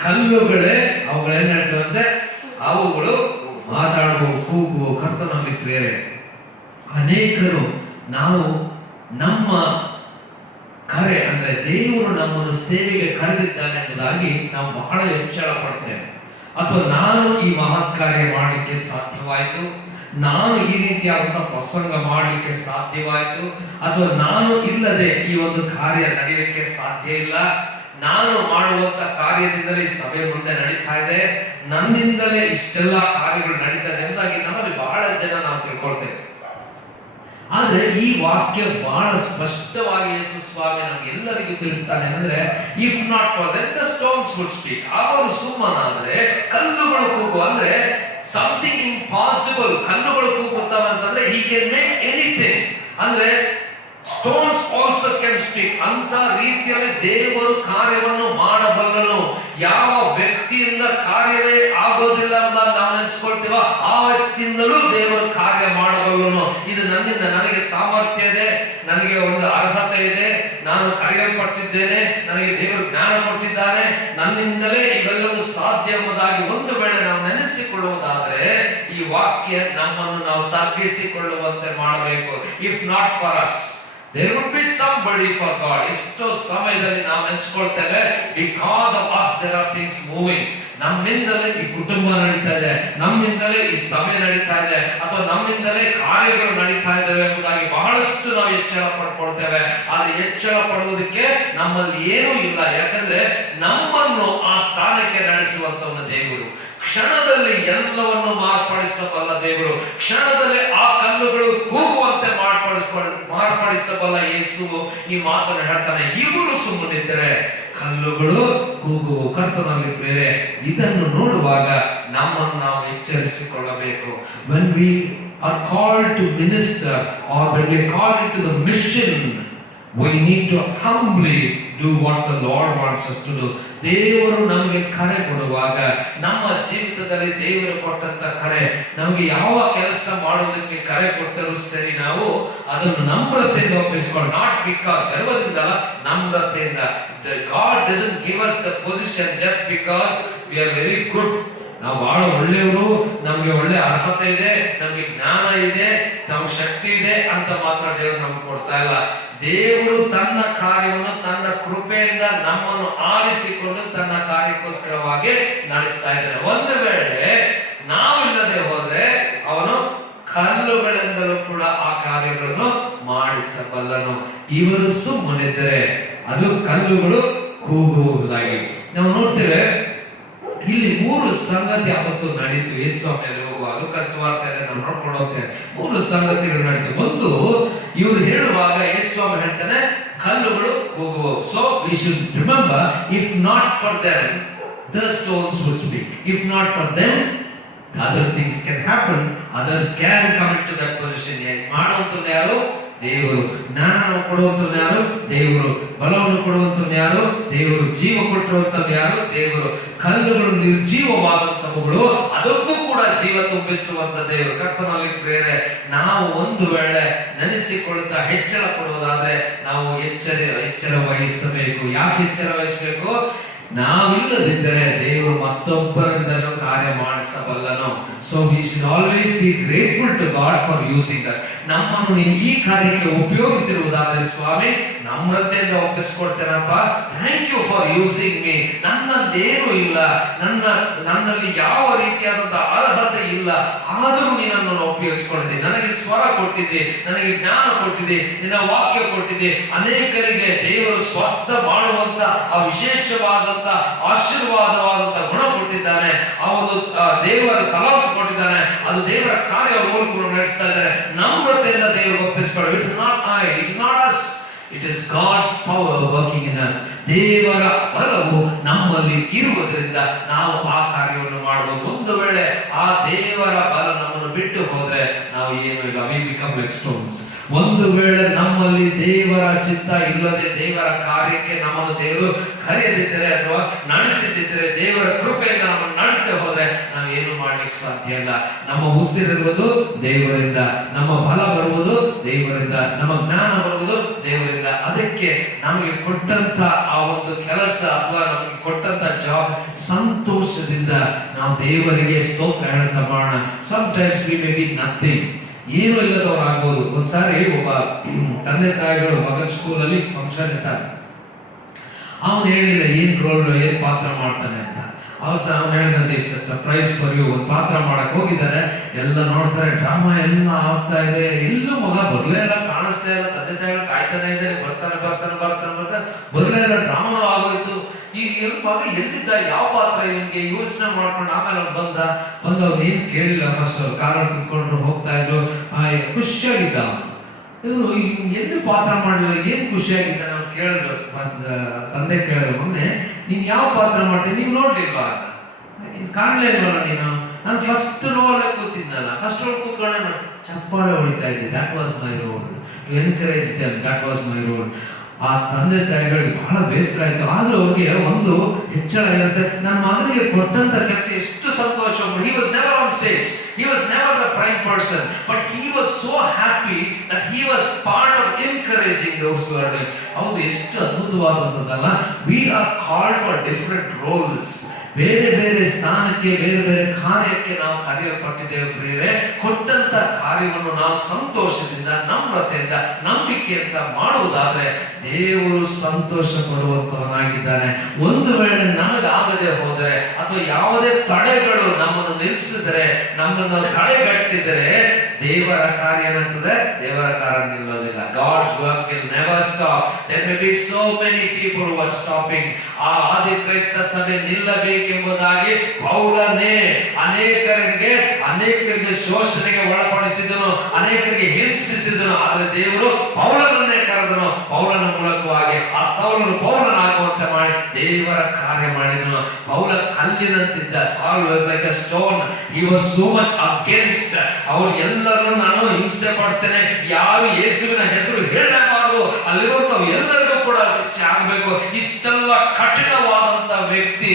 ಕಲ್ಲುಗಳೇ, ಅವುಗಳೇನ್ ಹೇಳ್ತಾವಂತೆ, ಅವುಗಳು ಮಾತಾಡುವ, ಕೂಗುವ. ಕರ್ತನಲ್ಲಿ ಪ್ರಿಯರೇ, ಅನೇಕರು ನಾವು ನಮ್ಮ ಕರೆ ಅಂದ್ರೆ ದೇವರು ನಮ್ಮನ್ನು ಸೇವೆಗೆ ಕರೆದಿದ್ದಾನೆ ಎಂಬುದಾಗಿ ನಾವು ಬಹಳ ಹೆಚ್ಚಳ ಪಡ್ತೇವೆ. ಅಥವಾ ನಾನು ಈ ಮಹತ್ ಕಾರ್ಯ ಮಾಡಲಿಕ್ಕೆ ಸಾಧ್ಯವಾಯಿತು, ನಾನು ಈ ರೀತಿಯಾದಂತಹ ಪ್ರಸಂಗ ಮಾಡಲಿಕ್ಕೆ ಸಾಧ್ಯವಾಯಿತು, ಅಥವಾ ನಾನು ಇಲ್ಲದೆ ಈ ಒಂದು ಕಾರ್ಯ ನಡೀಲಿಕ್ಕೆ ಸಾಧ್ಯ ಇಲ್ಲ, ನಾನು ಮಾಡುವಂತ ಕಾರ್ಯದಿಂದಲೇ ಸಭೆ ಮುಂದೆ ನಡೀತಾ ಇದೆ, ನನ್ನಿಂದಲೇ ಇಷ್ಟೆಲ್ಲ ಕಾರ್ಯಗಳು ನಡೀತದೆ ಎಂಬುದಾಗಿ ನಮ್ಮಲ್ಲಿ ಬಹಳ ಜನ ನಾವು ತಿಳ್ಕೊಳ್ತೇವೆ. ಆದ್ರೆ ಈ ವಾಕ್ಯ ಬಹಳ ಸ್ಪಷ್ಟವಾಗಿ ಯೇಸು ಸ್ವಾಮಿ ನಮ್ಗೆಲ್ಲರಿಗೂ ತಿಳಿಸ್ತಾನೆ. ಅಂದ್ರೆ, if not for them the stones would speak. ಅವರು ಸುಮ್ಮನಾದ್ರೆ ಕಲ್ಲುಗಳು ಕೂಗು. ಅಂದ್ರೆ ಸಮಥಿಂಗ್ ಇಂಪಾಸಿಬಲ್. ಕಲ್ಲುಗಳು ಕೂಗುತ್ತವೆ ಅಂತಂದ್ರೆ he can make anything. ಅಂದ್ರೆ ಸ್ಟೋನ್ಸ್ ಆಲ್ಸೋ ಕ್ಯಾನ್ ಸ್ಪೀಕ್. ಅಂತ ರೀತಿಯಲ್ಲಿ ದೇವರು ಕಾರ್ಯವನ್ನು ಮಾಡಬಲ್ಲನು. ಯಾವ ವ್ಯಕ್ತಿಯಿಂದ ಕಾರ್ಯವೇ ಆಗೋದಿಲ್ಲ ಅಂತ ನಾವು ನೆನೆಸ್ಕೊಳ್ತೀವ, ಆ ವ್ಯಕ್ತಿಯಿಂದಲೂ ದೇವರು ಕಾರ್ಯ ಮಾಡಬಲ್ಲನು. ಇದು ನನ್ನಿಂದ, ನನಗೆ ಸಾಮರ್ಥ್ಯ ಇದೆ, ನನಗೆ ಒಂದು ಅರ್ಹತೆ ಇದೆ, ನಾನು ಕರೆಯಲ್ಪಟ್ಟಿದ್ದೇನೆ, ನನಗೆ ದೇವರು ಜ್ಞಾನ ಕೊಟ್ಟಿದ್ದಾನೆ, ನನ್ನಿಂದಲೇ ಇವೆಲ್ಲವೂ ಸಾಧ್ಯ ಎಂಬುದಾಗಿ ಒಂದು ವೇಳೆ ನಾವು ನೆನೆಸಿಕೊಳ್ಳುವುದಾದರೆ ಈ ವಾಕ್ಯ ನಮ್ಮನ್ನು ನಾವು ತಗ್ಗಿಸಿಕೊಳ್ಳುವಂತೆ ಮಾಡಬೇಕು. If not for us there would be somebody for God. ಎಷ್ಟೋ ಸಮಯದಲ್ಲಿ ನಾವು ನೆನೆಸ್ಕೊಳ್ತೇವೆ, because of us there are things moving. ನಮ್ಮಿಂದಲೇ ಈ ಕುಟುಂಬ ನಡೀತಾ ಇದೆ, ನಮ್ಮಿಂದಲೇ ಈ ಸಭೆ ನಡೀತಾ ಇದೆ, ಅಥವಾ ನಮ್ಮಿಂದಲೇ ಕಾರ್ಯಗಳು ನಡೀತಾ ಇದ್ದಾವೆ ಎಂಬುದಾಗಿ ಬಹಳಷ್ಟು ನಾವು ಎಚ್ಚರ ಪಡ್ಕೊಳ್ತೇವೆ. ಆದ್ರೆ ಎಚ್ಚರ ಪಡುವುದಕ್ಕೆ ನಮ್ಮಲ್ಲಿ ಏನೂ ಇಲ್ಲ. ಯಾಕಂದ್ರೆ ನಮ್ಮನ್ನು ಆ ಸ್ಥಾನಕ್ಕೆ ನಡೆಸುವಂತವನ ದೇವರು, ಕ್ಷಣದಲ್ಲಿ ಎಲ್ಲವನ್ನು ಮಾರ್ಪಡಿಸಬಲ್ಲ ದೇವರು, ಕ್ಷಣದಲ್ಲಿ ಆ ಕಲ್ಲುಗಳು ಕೂಗುವಂತೆ ಮಾರ್ಪಡಿಸಬಲ್ಲ ಯೇಸುವು ಈ ಮಾತನ್ನು ಹೇಳ್ತಾನೆ. ಇವರು ಸುಮ್ಮನಿದ್ದರೆ ಕಲ್ಲುಗಳು ಕೂಗುವು. ಕರ್ತನಲ್ಲಿ ಪ್ರೇರೆ, ಇದನ್ನು ನೋಡುವಾಗ ನಮ್ಮನ್ನು ನಾವು ಎಚ್ಚರಿಸಿಕೊಳ್ಳಬೇಕು. when we are called to minister or when we are called into the mission, we need to humbly do what the Lord wants us to do. ದೇವರು ನಮಗೆ ಕರೆ ಕೊಡುವಾಗ, ನಮ್ಮ ಜೀವಿತದಲ್ಲಿ ದೇವರು ಕೊಟ್ಟಂತ ಕರೆ, ನಮಗೆ ಯಾವ ಕೆಲಸ ಮಾಡುವುದಕ್ಕೆ ಕರೆ ಕೊಟ್ಟರೂ ಸರಿ, ನಾವು ಅದನ್ನು ನಮ್ರತೆಯಿಂದ ಒಪ್ಪಿಸಿಕೊಂಡು, ನಾಟ್ ಬಿಕಾಸ್ ಗರ್ವದಿಂದ ಅಲ್ಲ, ನಮ್ರತೆಯಿಂದ. God doesn't give us the position just because we are very good. ನಾವು ಬಹಳ ಒಳ್ಳೆಯವರು, ನಮಗೆ ಒಳ್ಳೆ ಅರ್ಹತೆ ಇದೆ, ನಮಗೆ ಜ್ಞಾನ ಇದೆ, ನಮಗೆ ಶಕ್ತಿ ಇದೆ ಅಂತ ಮಾತ್ರ ದೇವರು ನಮ್ಗೆ ಕೊಡ್ತಾ ಇಲ್ಲ. ದೇವರು ತನ್ನ ಕಾರ್ಯವನ್ನು ತನ್ನ ಕೃಪೆಯಿಂದ ನಮ್ಮನ್ನು ಆರಿಸಿಕೊಂಡು ತನ್ನ ಕಾರ್ಯಕ್ಕೋಸ್ಕರವಾಗಿ ನಡೆಸ್ತಾ ಇದ್ದಾನೆ. ಒಂದು ವೇಳೆ ನಾವಿಲ್ಲದೆ ಹೋದ್ರೆ ಅವನು ಕಲ್ಲುಗಳಿಂದಲೂ ಕೂಡ ಆ ಕಾರ್ಯಗಳನ್ನು ಮಾಡಿಸಬಲ್ಲನು. ಇವರು ಸುಮ್ಮನಿದ್ದರೆ ಅದು ಕಲ್ಲುಗಳು ಕೂಗುವುದಾಗಿ ನಾವು ನೋಡ್ತೇವೆ. ಇಲ್ಲಿ ಮೂರು ಸಂಗತಿ ಅವತ್ತು ನಡೀತು. ಯೇಸು ಮೇಲೆ ಹೋಗುವ ಲೂಕನ ಸುವಾರ್ತೆಯಲ್ಲಿ ನಾವು ನೋಡ್ಕೊಂಡು ಹೋಗ್ತೇವೆ. ಮೂರು ಸಂಗತಿಗಳು ನಡೀತು. ಒಂದು, ಇವರು ಹೇಳುವಾಗ ಯೇಸು ಹೇಳ್ತಾನೆ ಕಲ್ಲುಗಳು ಕೂಗುವು. So we should remember, if not for them the stones would speak. If not for them other things can happen. Others can come into that position. ಮಾಡುವಂತರು ಯಾರು? ದೇವರು. ಜ್ಞಾನವನ್ನು ಕೊಡುವಂತರು ಯಾರು? ದೇವರು. ಬಲವನ್ನು ಕೊಡುವಂತರು ಯಾರು? ದೇವರು. ಜೀವ ಕೊಟ್ಟಿರುವಂತರು ಯಾರು? ದೇವರು. ಕಲ್ಲುಗಳು ನಿರ್ಜೀವವಾದಂತವುಗಳು, ಅದಕ್ಕೂ ಕೂಡ ಜೀವ ತುಂಬಿಸುವಂತ ದೇವರು. ಕರ್ತನಲ್ಲಿ ಪ್ರೇರೆ, ನಾವು ಒಂದು ವೇಳೆ ನೆನೆಸಿಕೊಳ್ಳುತ್ತಾ ಹೆಚ್ಚಳ ಪಡುವುದಾದ್ರೆ ನಾವು ಎಚ್ಚರ ವಹಿಸಬೇಕು. ಯಾಕೆ ಎಚ್ಚರ ವಹಿಸಬೇಕು? ನಾವಿಲ್ಲದಿದ್ದರೆ ದೇವರು ಮತ್ತೊಬ್ಬರಿಂದಲೂ ಕಾರ್ಯ ಮಾಡಿಸಬಲ್ಲನು. So we should always be grateful to God for using us. ನಮ್ಮನ್ನು ನೀನು ಈ ಕಾರ್ಯಕ್ಕೆ ಉಪಯೋಗಿಸಿರುವುದಾದ್ರೆ ಸ್ವಾಮಿ, ನಮ್ರತೆಯಿಂದ ಒಪ್ಪಿಸಿಕೊಡ್ತೇನಪ್ಪ, thank you for using me. ನನ್ನಲ್ಲೇನೂ ಇಲ್ಲ, ನನ್ನಲ್ಲಿ ಯಾವ ರೀತಿಯಾದಂತಹ ಅರ್ಹತೆ ಇಲ್ಲ, ಆದರೂ ನೀನನ್ನು ಉಪಯೋಗಿಸಿಕೊಂಡಿದ್ದೆ. ನನಗೆ ಸ್ವರ ಕೊಟ್ಟಿದ್ದೆ, ನನಗೆ ಜ್ಞಾನ ಕೊಟ್ಟಿದ್ದೆ, ನಿನ್ನ ವಾಕ್ಯ ಕೊಟ್ಟಿದ್ದೆ. ಅನೇಕರಿಗೆ ದೇವರು ಸ್ವಸ್ಥ ಮಾಡುವಂತ ಆ ವಿಶೇಷವಾದಂತ ಆಶೀರ್ವಾದವಾದಂತ ಗುಣ ಕೊಟ್ಟಿದ್ದಾನೆ. ಆ ಒಂದು ದೇವರ ತಲಾಂತು ಕೊಟ್ಟಿದ್ದಾನೆ. ಅದು ದೇವರ ಕಾರ್ಯ ಮೂಲಕ ನಡೆಸ್ತಾ ಇದ್ದಾರೆ. ನಮ್ರತೆಯಿಂದ ದೇವರು ಒಪ್ಪಿಸಿಕೊಳ್ಳಿ. It is not I, it is not us, it is God's power working in us. ದೇವರ ಬಲವು ನಮ್ಮಲ್ಲಿ ಇರುವುದರಿಂದ ನಾವು ಆ ಕಾರ್ಯವನ್ನು ಮಾಡಬಹುದು. ಒಂದು ವೇಳೆ ಆ ದೇವರ ಬಲ ನಮ್ಮನ್ನು ಬಿಟ್ಟು ಹೋದ್ರೆ ನಾವು ಏನು ಇಲ್ಲ, we become like stones. ಒಂದು ವೇಳೆ ನಮ್ಮಲ್ಲಿ ದೇವರ ಚಿತ್ತ ಇಲ್ಲದೆ ದೇವರ ಕಾರ್ಯಕ್ಕೆ ನಮ್ಮನ್ನು ದೇವರು ಕರೆಯದಿದ್ದರೆ ಅಥವಾ ನಡೆಸದಿದ್ದರೆ, ದೇವರ ಕೃಪೆಯಿಂದ ನಮ್ಮನ್ನು ನಡೆಸದೆ ಹೋದ್ರೆ ನಾವು ಏನು ಮಾಡ್ಲಿಕ್ಕೆ ಸಾಧ್ಯ ಇಲ್ಲ. ನಮ್ಮ ಉಸಿರಿರುವುದು ದೇವರಿಂದ, ನಮ್ಮ ಬಲ ಬರುವುದು ದೇವರಿಂದ, ನಮ್ಮ ಜ್ಞಾನ ಬರುವುದು ದೇವರಿಂದ. ಅದಕ್ಕೆ ನಮಗೆ ಕೊಟ್ಟಂತ ಆ ಒಂದು ಕೆಲಸ ಅಥವಾ ನಮಗೆ ಕೊಟ್ಟಂತ ಜಾಬ್ ಸಂತೋಷದಿಂದ ನಾವು ದೇವರಿಗೆ ಸ್ತೋತ್ರ ಹೇಳುತ್ತಾ ಮಾಡೋಣ. Sometimes we may be nothing, ಏನೂ ಇಲ್ಲದವ್ರು ಆಗ್ಬೋದು. ಒಂದ್ಸಾರಿ ಒಬ್ಬ ತಂದೆ ತಾಯಿಗಳು ಮಗನ ಸ್ಕೂಲಲ್ಲಿ ಫಂಕ್ಷನ್ ಇರ್ತಾರೆ. ಅವನು ಹೇಳಿಲ್ಲ ಏನ್ ರೋಲ್, ಏನ್ ಪಾತ್ರ ಮಾಡ್ತಾನೆ ಅಂತ. ಅವತ್ತು ಅವನು ಹೇಳಿದಂತೆ ಇಟ್ಸ್ ಸರ್ಪ್ರೈಸ್ ಫಾರ್ ಯು. ಒಂದು ಪಾತ್ರ ಮಾಡಕ್ ಹೋಗಿದ್ದಾರೆ, ಎಲ್ಲ ನೋಡ್ತಾರೆ, ಡ್ರಾಮಾ ಎಲ್ಲ ಆಗ್ತಾ ಇದೆ. ಎಲ್ಲೂ ಮಗ ಬರ್ಲೇ ಇಲ್ಲ, ಕಾಣಿಸ್ತಾ ಇಲ್ಲ. ತಂದೆ ತಾಯಿಗಳು ಕಾಯ್ತಾನೆ ಇದ್ದಾರೆ, ಬರ್ತಾನೆ ಬರ್ಲೇ ಇಲ್ಲ. ಡ್ರಾಮಾ ಆಗೋಯ್ತು. ಈ ಮಗ ಎಲ್ಲಿದ್ದ, ಯಾವ ಪಾತ್ರ ಇವನಿಗೆ ಯೋಚನೆ ಮಾಡ್ಕೊಂಡು ಆಮೇಲೆ ಅವ್ನು ಬಂದವ್ರು ಏನು ಕೇಳಿಲ್ಲ. ಫಸ್ಟ್ ಅವ್ರು ಕಾರಲ್ಲಿ ಕುತ್ಕೊಂಡ್ರು, ಹೋಗ್ತಾ ಇದ್ರು, ಖುಷಿಯಾಗಿದ್ದ ಅವನು. ಇವರು ಎಲ್ಲಿ ಪಾತ್ರ ಮಾಡಲಿಲ್ಲ, ಏನ್ ಖುಷಿಯಾಗಿದ್ದ ನಾವು ಕೇಳಿದ್ರು. ತಂದೆ ಕೇಳಿದ್ರು, ಮೊನ್ನೆ ನೀನ್ ಯಾವ ಪಾತ್ರ ಮಾಡ್ತೀನಿ, ನೀವು ನೋಡ್ಲಿಲ್ವಾ ಅಂತ. ಕಾಣ್ಲೇ ಇಲ್ವಲ್ಲ ನೀನು? ನಾನು ಫಸ್ಟ್ ರೋಲ್ ಕೂತಿದ್ನಲ್ಲ, ಫಸ್ಟ್ ರೋಲ್ ಕೂತ್ಕೊಂಡೆ ಚಪ್ಪಾಳೆ ಹೊಡಿತಾ ಇದ್ದೆ. That was my role. To encourage them, that was my role. ಆ ತಂದೆ ತಾಯಿಗಳಿಗೆ ಬಹಳ ಬೇಸರ ಆಯ್ತು. ಆದ್ರೂ ಅವ್ರಿಗೆ ಒಂದು ಹೆಚ್ಚಳ ಇರುತ್ತೆ, ನನ್ನ ಮಗನಿಗೆ ಕೊಟ್ಟಂತ ಕೆಲಸ ಎಷ್ಟು ಸಂತೋಷ. He was never on stage. He was never the prime person, but he was so happy that he was part of encouraging those who are doing. ಹೌದು, ಎಷ್ಟು ಅದ್ಭುತವಾದಂಥದ್ದಲ್ಲ. We are called for different roles. ಬೇರೆ ಬೇರೆ ಸ್ಥಾನಕ್ಕೆ, ಬೇರೆ ಬೇರೆ ಕಾರ್ಯಕ್ಕೆ ನಾವು ಕರೆಯಲ್ಪಟ್ಟಿದ್ದೇವೆ ಪ್ರಿಯರೇ. ಕೊಟ್ಟಂತ ಕಾರ್ಯವನ್ನು ನಾವು ಸಂತೋಷದಿಂದ, ನಮ್ರತೆಯಿಂದ, ನಂಬಿಕೆಯಿಂದ ಮಾಡುವುದಾದ್ರೆ ದೇವರು ಸಂತೋಷ ಪಡುವಂತವನಾಗಿದ್ದಾನೆ. ಒಂದು ವೇಳೆ ನಮಗಾಗದೆ ಹೋದರೆ ಅಥವಾ ಯಾವುದೇ ತಡೆಗಳು ನಮ್ಮನ್ನು ನಿಲ್ಲಿಸಿದರೆ, ನಮ್ಮನ್ನು ತಡೆಗಟ್ಟಿದರೆ, ದೇವರ ಕಾರ್ಯ ಏನಾಗ್ತದೆ? ದೇವರ ಕಾರ್ಯ ನಿಲ್ಲೋದಿಲ್ಲ. God's work will never stop. There may be so many people who are stopping. ಆ ಆದಿ ಕ್ರೈಸ್ತ ಸಭೆ ನಿಲ್ಲಬೇಕೆಂಬುದಾಗಿ ಪೌಲನೇ ಅನೇಕರಿಗೆ ಶೋಷಣೆಗೆ ಒಳಪಡಿಸಿದನು, ಅನೇಕರಿಗೆ ಹಿಂಸಿಸಿದನು. ಆದರೆ ದೇವರು ಪೌಲನನ್ನೇ ಕರೆದನು. ಪೌಲನ ಮೂಲಕವಾಗಿ ಆ ಸೌಲನು ಪೌಲನಾಗುವಂತೆ ಮಾಡಿ ದೇವರ ಕಾರ್ಯ ಮಾಡಿದನು. ಪೌಲ ಕಲ್ಲಿನಂತಿದ್ದ. Saul was like a stone. He was so much against. ಅವರು ಎಲ್ಲರನ್ನು ನಾನು ಹಿಂಸೆ ಪಡಿಸ್ತೇನೆ, ಯಾರು ಯೇಸುವಿನ ಹೆಸರು ಹೇಳಬಾರದು, ಅಲ್ಲಿರುವಂತವು ಎಲ್ಲರಿಗೂ ಕೂಡ ಶಿಕ್ಷೆ ಆಗಬೇಕು, ಇಷ್ಟೆಲ್ಲ ಕಠಿಣವಾದಂತ ವ್ಯಕ್ತಿ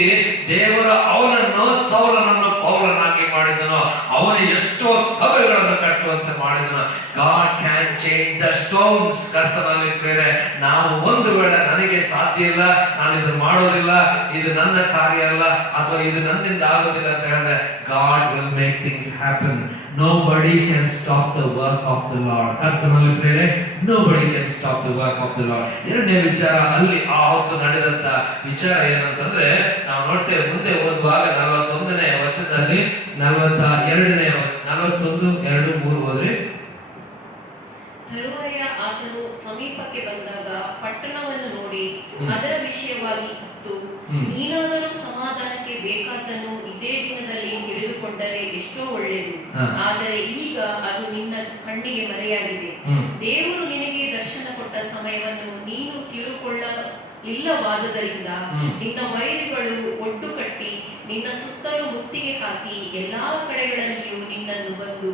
ದೇವರು ಅವನನ್ನು ಸೌಲನನ್ನು ಪೌಲನಾಗಿ ಮಾಡಿದನು. ಅವನು ಎಷ್ಟೋ ಸಭೆಗಳನ್ನು ಕಟ್ಟುವಂತೆ ಮಾಡಿದನು. God can change the stones. ಕರ್ತನಲ್ಲಿ ಪ್ರೇರೆ, ನಾವು ಒಂದು ವೇಳೆ ನನಗೆ ಸಾಧ್ಯ ಇಲ್ಲ, ನಾನು ಇದನ್ನು ಮಾಡೋದಿಲ್ಲ, ಇದು ನನ್ನ ಕಾರ್ಯ ಅಲ್ಲ, ಅಥವಾ ಇದು ನನ್ನಿಂದ ಆಗೋದಿಲ್ಲ ಅಂತ ಹೇಳಿದ್ರೆ, God will make things happen. Nobody can stop the work of the Lord. ಕರ್ತನಲ್ಲಿ ಪ್ರೇರೆ, nobody can stop the work of the Lord. ಎರಡನೇ ವಿಚಾರ, ಅಲ್ಲಿ ಆ ಹೊತ್ತು ನಡೆದಂತ ವಿಚಾರ ಏನಂತಂದ್ರೆ, ನಾವು ನೋಡ್ತೇವೆ ಮುಂದೆ ಓದುವಾಗ 41ನೇ ವಚನದಲ್ಲಿ 42ನೇ 41, 2, 3 ಹೋದ್ರೆ, ತರುವಾಯ ಆತನು ಸಮೀಪಕ್ಕೆ ಬಂದಾಗ ಪಟ್ಟಣವನ್ನು ನೋಡಿ ಅದರ ವಿಷಯವಾಗಿ ಇತ್ತು, ನೀನಾದರೂ ಸಮಾಧಾನಕ್ಕೆ ಬೇಕಾದ್ದನ್ನು ಇದೇ ದಿನದಲ್ಲಿ ತಿಳಿದುಕೊಂಡರೆ ಎಷ್ಟೋ ಒಳ್ಳೆಯದು, ಆದರೆ ಈಗ ಅದು ನಿನ್ನ ಕಣ್ಣಿಗೆ ಮರೆಯಾಗಿದೆ. ದೇವರು ನಿನಗೆ ದರ್ಶನ ಕೊಟ್ಟ ಸಮಯವನ್ನು ನೀನು ತಿಳುಕೊಳ್ಳಲಿಲ್ಲವಾದ್ದರಿಂದ ನಿನ್ನ ವೈರಿಗಳು ಒಡ್ಡು ಕಟ್ಟಿ ನಿನ್ನ ಸುತ್ತಲೂ ಮುತ್ತಿಗೆ ಹಾಕಿ ಎಲ್ಲಾ ಕಡೆಗಳಲ್ಲಿಯೂ ನಿನ್ನನ್ನು ಬಂದು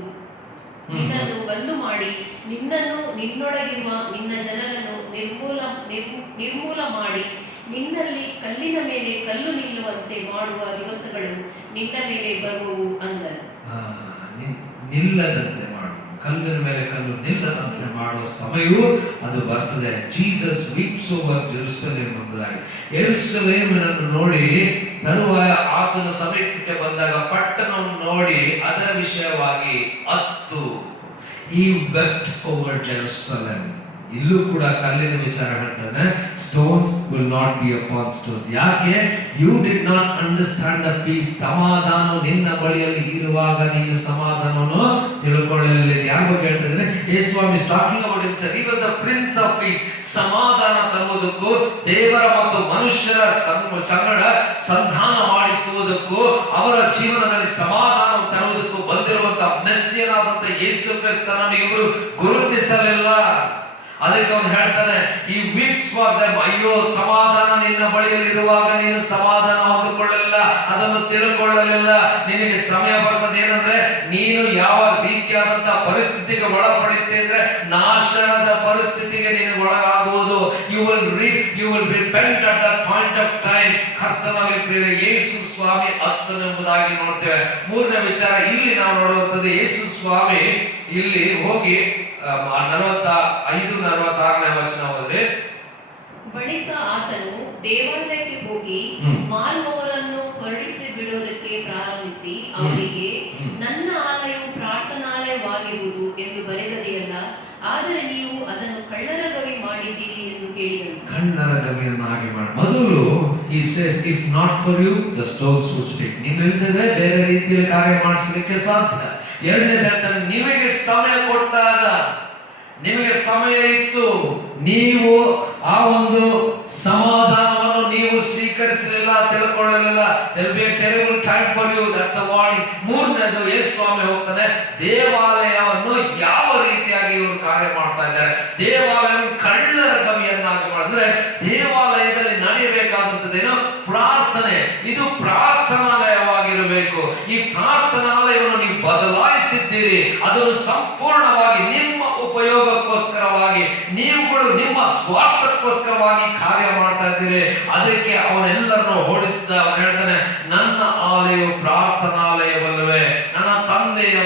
ಮಾಡಿ ನಿನ್ನನ್ನು, ನಿನ್ನೊಳಗಿರುವ ನಿನ್ನ ಜನರನ್ನು ನಿರ್ಮೂಲ ಮಾಡಿ ನಿನ್ನಲ್ಲಿ ಕಲ್ಲಿನ ಮೇಲೆ ಕಲ್ಲು ನಿಲ್ಲುವಂತೆ ಮಾಡುವ ದಿವಸಗಳು ನಿನ್ನ ಮೇಲೆ ಬರುವವು ಅಂದನು. ನಿಲ್ಲದಂತೆ ಮಾಡುವ, ಕಲ್ಲಿನ ಮೇಲೆ ಕಲ್ಲು ನಿಲ್ಲದಂತೆ ಮಾಡುವ ಸಮಯವು ಅದು ಬರ್ತದೆ. ಜೀಸಸ್ ವೀಪ್ಸ್ ಓವರ್ ಜೆರುಸಲೇಮ್ ಎಂಬುದಾಗಿ. ಯೆರೂಸಲೇಮನ್ನು ನೋಡಿ ತರುವಾಯ ಆತನ ಸಮೀಪಕ್ಕೆ ಬಂದಾಗ ಪಟ್ಟಣವನ್ನು ನೋಡಿ ಅದರ ವಿಷಯವಾಗಿ ಅತ್ತು. He wept over Jerusalem. ಇಲ್ಲೂ ಕೂಡ ಕಲ್ಲಿನ ವಿಚಾರ ಹೇಳ್ತಾನೆ. Stones will not be upon stones. ಯಾಕೆ? You did not understand the peace. ಸಮಾಧಾನ ನಿನ್ನ ಬಳಿಯಲ್ಲಿ ಇರುವಾಗ ನೀನು ಸಮಾಧಾನವನ್ನು ತಿಳ್ಕೊಳ್ಳಲಿಲ್ಲ. ಯಾರು ಹೇಳ್ತಾ ಇದ್ದಾರೆ? ಯೇಸುಸ್ವಾಮಿ is talking about himself. He was the prince of peace. ಸಮಾಧಾನ ತರುವುದಕ್ಕೂ ದೇವರ ಮತ್ತು ಮನುಷ್ಯರ ಸಂಗಡ ಸಂಧಾನ ಮಾಡಿಸುವುದಕ್ಕೂ ಅವರ ಜೀವನದಲ್ಲಿ ಸಮಾಧಾನ ತರುವುದಕ್ಕೂ ಬಂದಿರುವಂತಹ ಮೆಸ್ಸಿಯನಾದಂತ ಯೇಸು ಕ್ರಿಸ್ತನನ್ನು ಇವರು ಗುರುತಿಸಲಿಲ್ಲ. ಅದಕ್ಕೆ ಅವನು ಹೇಳ್ತಾನೆ, ಈ ವೀಪ್ಸ್ ಫಾರ್ ದೆಮ್. ಅಯ್ಯೋ, ಸಮಾಧಾನ ನಿನ್ನ ಬಳಿಯಲ್ಲಿ ಇರುವಾಗ ನೀನು ಸಮಾಧಾನ ಹೊಂದಿಕೊಳ್ಳಲಿಲ್ಲ, ಅದನ್ನು ತಿಳ್ಕೊಳ್ಳಲಿಲ್ಲ. ನಿನಗೆ ಸಮಯ ಬರ್ತದೆ ಏನಂದ್ರೆ, ನೀನು ಯಾವ ರೀತಿಯಾದಂತಹ ಪರಿಸ್ಥಿತಿಗೆ ಒಳಪಡುತ್ತೆ ಅಂದ್ರೆ ನಾಶನದ ಪರಿಸ್ಥಿತಿಗೆ ನೀನು ಒಳಗಾಗುವುದು. You will repent at that point of time. ಕರ್ತನಲ್ಲಿ ಪ್ರಿಯರೇ, ಯೇಸು ಸ್ವಾಮಿ ಅತ್ತನೆಂಬುದಾಗಿ ನೋಡ್ತೇವೆ. ಮೂರನೇ ವಿಚಾರ ಇಲ್ಲಿ ನಾವು ನೋಡುವಂಥದ್ದು, ಯೇಸು ಸ್ವಾಮಿ ಇಲ್ಲಿ ಹೋಗಿ 45-46ನೇ ವಚನ ಹೋದ್ರೆ, ಬಳಿಕ ಆತನು ದೇವಾಲಯಕ್ಕೆ ಹೋಗಿ ಮಾರುವವರನ್ನು ಹೊರಡಿಸಿ ಬಿಡೋದಕ್ಕೆ ಪ್ರಾರಂಭಿಸಿ ಅವರಿಗೆ, ನನ್ನ ಆಲಯವು ಪ್ರಾರ್ಥನಾಲಯವಾಗಿರುವುದು ಎಂದು ಬರೆದದೆಯಲ್ಲ, ಆದರೆ ನೀವು ಅದನ್ನು ಕಳ್ಳರ ಗವಿ ಮಾಡಿದ್ದೀರಿ ಎಂದು ಹೇಳಿದನು. ಕಳ್ಳರ ಗವಿಯನ್ನಾಗಿ ಮಾಡಿ. ಮೊದಲು he says, if not for you the stones would speak. ನೀವು ಇಲ್ಲದಿದ್ರೆ ಬೇರೆ ರೀತಿಯಲ್ಲಿ ಕಾರ್ಯ ಮಾಡಿಸಲಿಕ್ಕೆ ಸಾಧ್ಯ. ಎರಡನೇ ಹೇಳ್ತಾನೆ, ನಿಮಗೆ ಸಮಯ ಕೊಟ್ಟಾಗ, ನಿಮಗೆ ಸಮಯ ಇತ್ತು, ನೀವು ಆ ಒಂದು ಸಮಾಧಾನವನ್ನು ನೀವು ಸ್ವೀಕರಿಸಲಿಲ್ಲ, ತಿಳ್ಕೊಳ್ಳಲಿಲ್ಲ. there will be a terrible time for you. that's a warning. ಮೂರನೇದು, ಯೇಸು ಸ್ವಾಮಿ ಹೋಗ್ತಾನೆ, ದೇವಾಲಯವನ್ನು ಯಾವ ರೀತಿಯಾಗಿ ಇವರು ಕಾರ್ಯ ಮಾಡ್ತಾ ಇದ್ದಾರೆ, ದೇವಾಲಯವನ್ನು ಕಳ್ಳರ ಗವಿಯನ್ನಾಗಿ ಮಾಡಿದ್ರೆ, ದೇವಾಲಯದಲ್ಲಿ ನಡೆಯಬೇಕಾದಂತದ್ದೇನು? ಪ್ರಾರ್ಥನೆ. ಇದು ಪ್ರಾರ್ಥನಾಲಯವಾಗಿರಬೇಕು. ಈ ಪ್ರಾರ್ಥನಾಲಯವನ್ನು ನೀವು ಬದಲಾಯಿಸಿದ್ದೀರಿ. ಅದನ್ನು ಸಂಪೂರ್ಣವಾಗಿ ನಿಮ್ಮ ಉಪಯೋಗಕ್ಕೋಸ್ಕರವಾಗಿ, ನೀವುಗಳು ನಿಮ್ಮ ಸ್ವಾರ್ಥಕ್ಕೋಸ್ಕರವಾಗಿ ಕಾರ್ಯ ಮಾಡ್ತಾ ಇದ್ದೀರಿ. ಅದಕ್ಕೆ ಅವನೆಲ್ಲರನ್ನು ಓಡಿಸಿದ. ಅವನು ಹೇಳ್ತಾನೆ, ನನ್ನ ಆಲಯವು ಪ್ರಾರ್ಥನಾಲಯವಲ್ಲವೇ, ನನ್ನ ತಂದೆಯ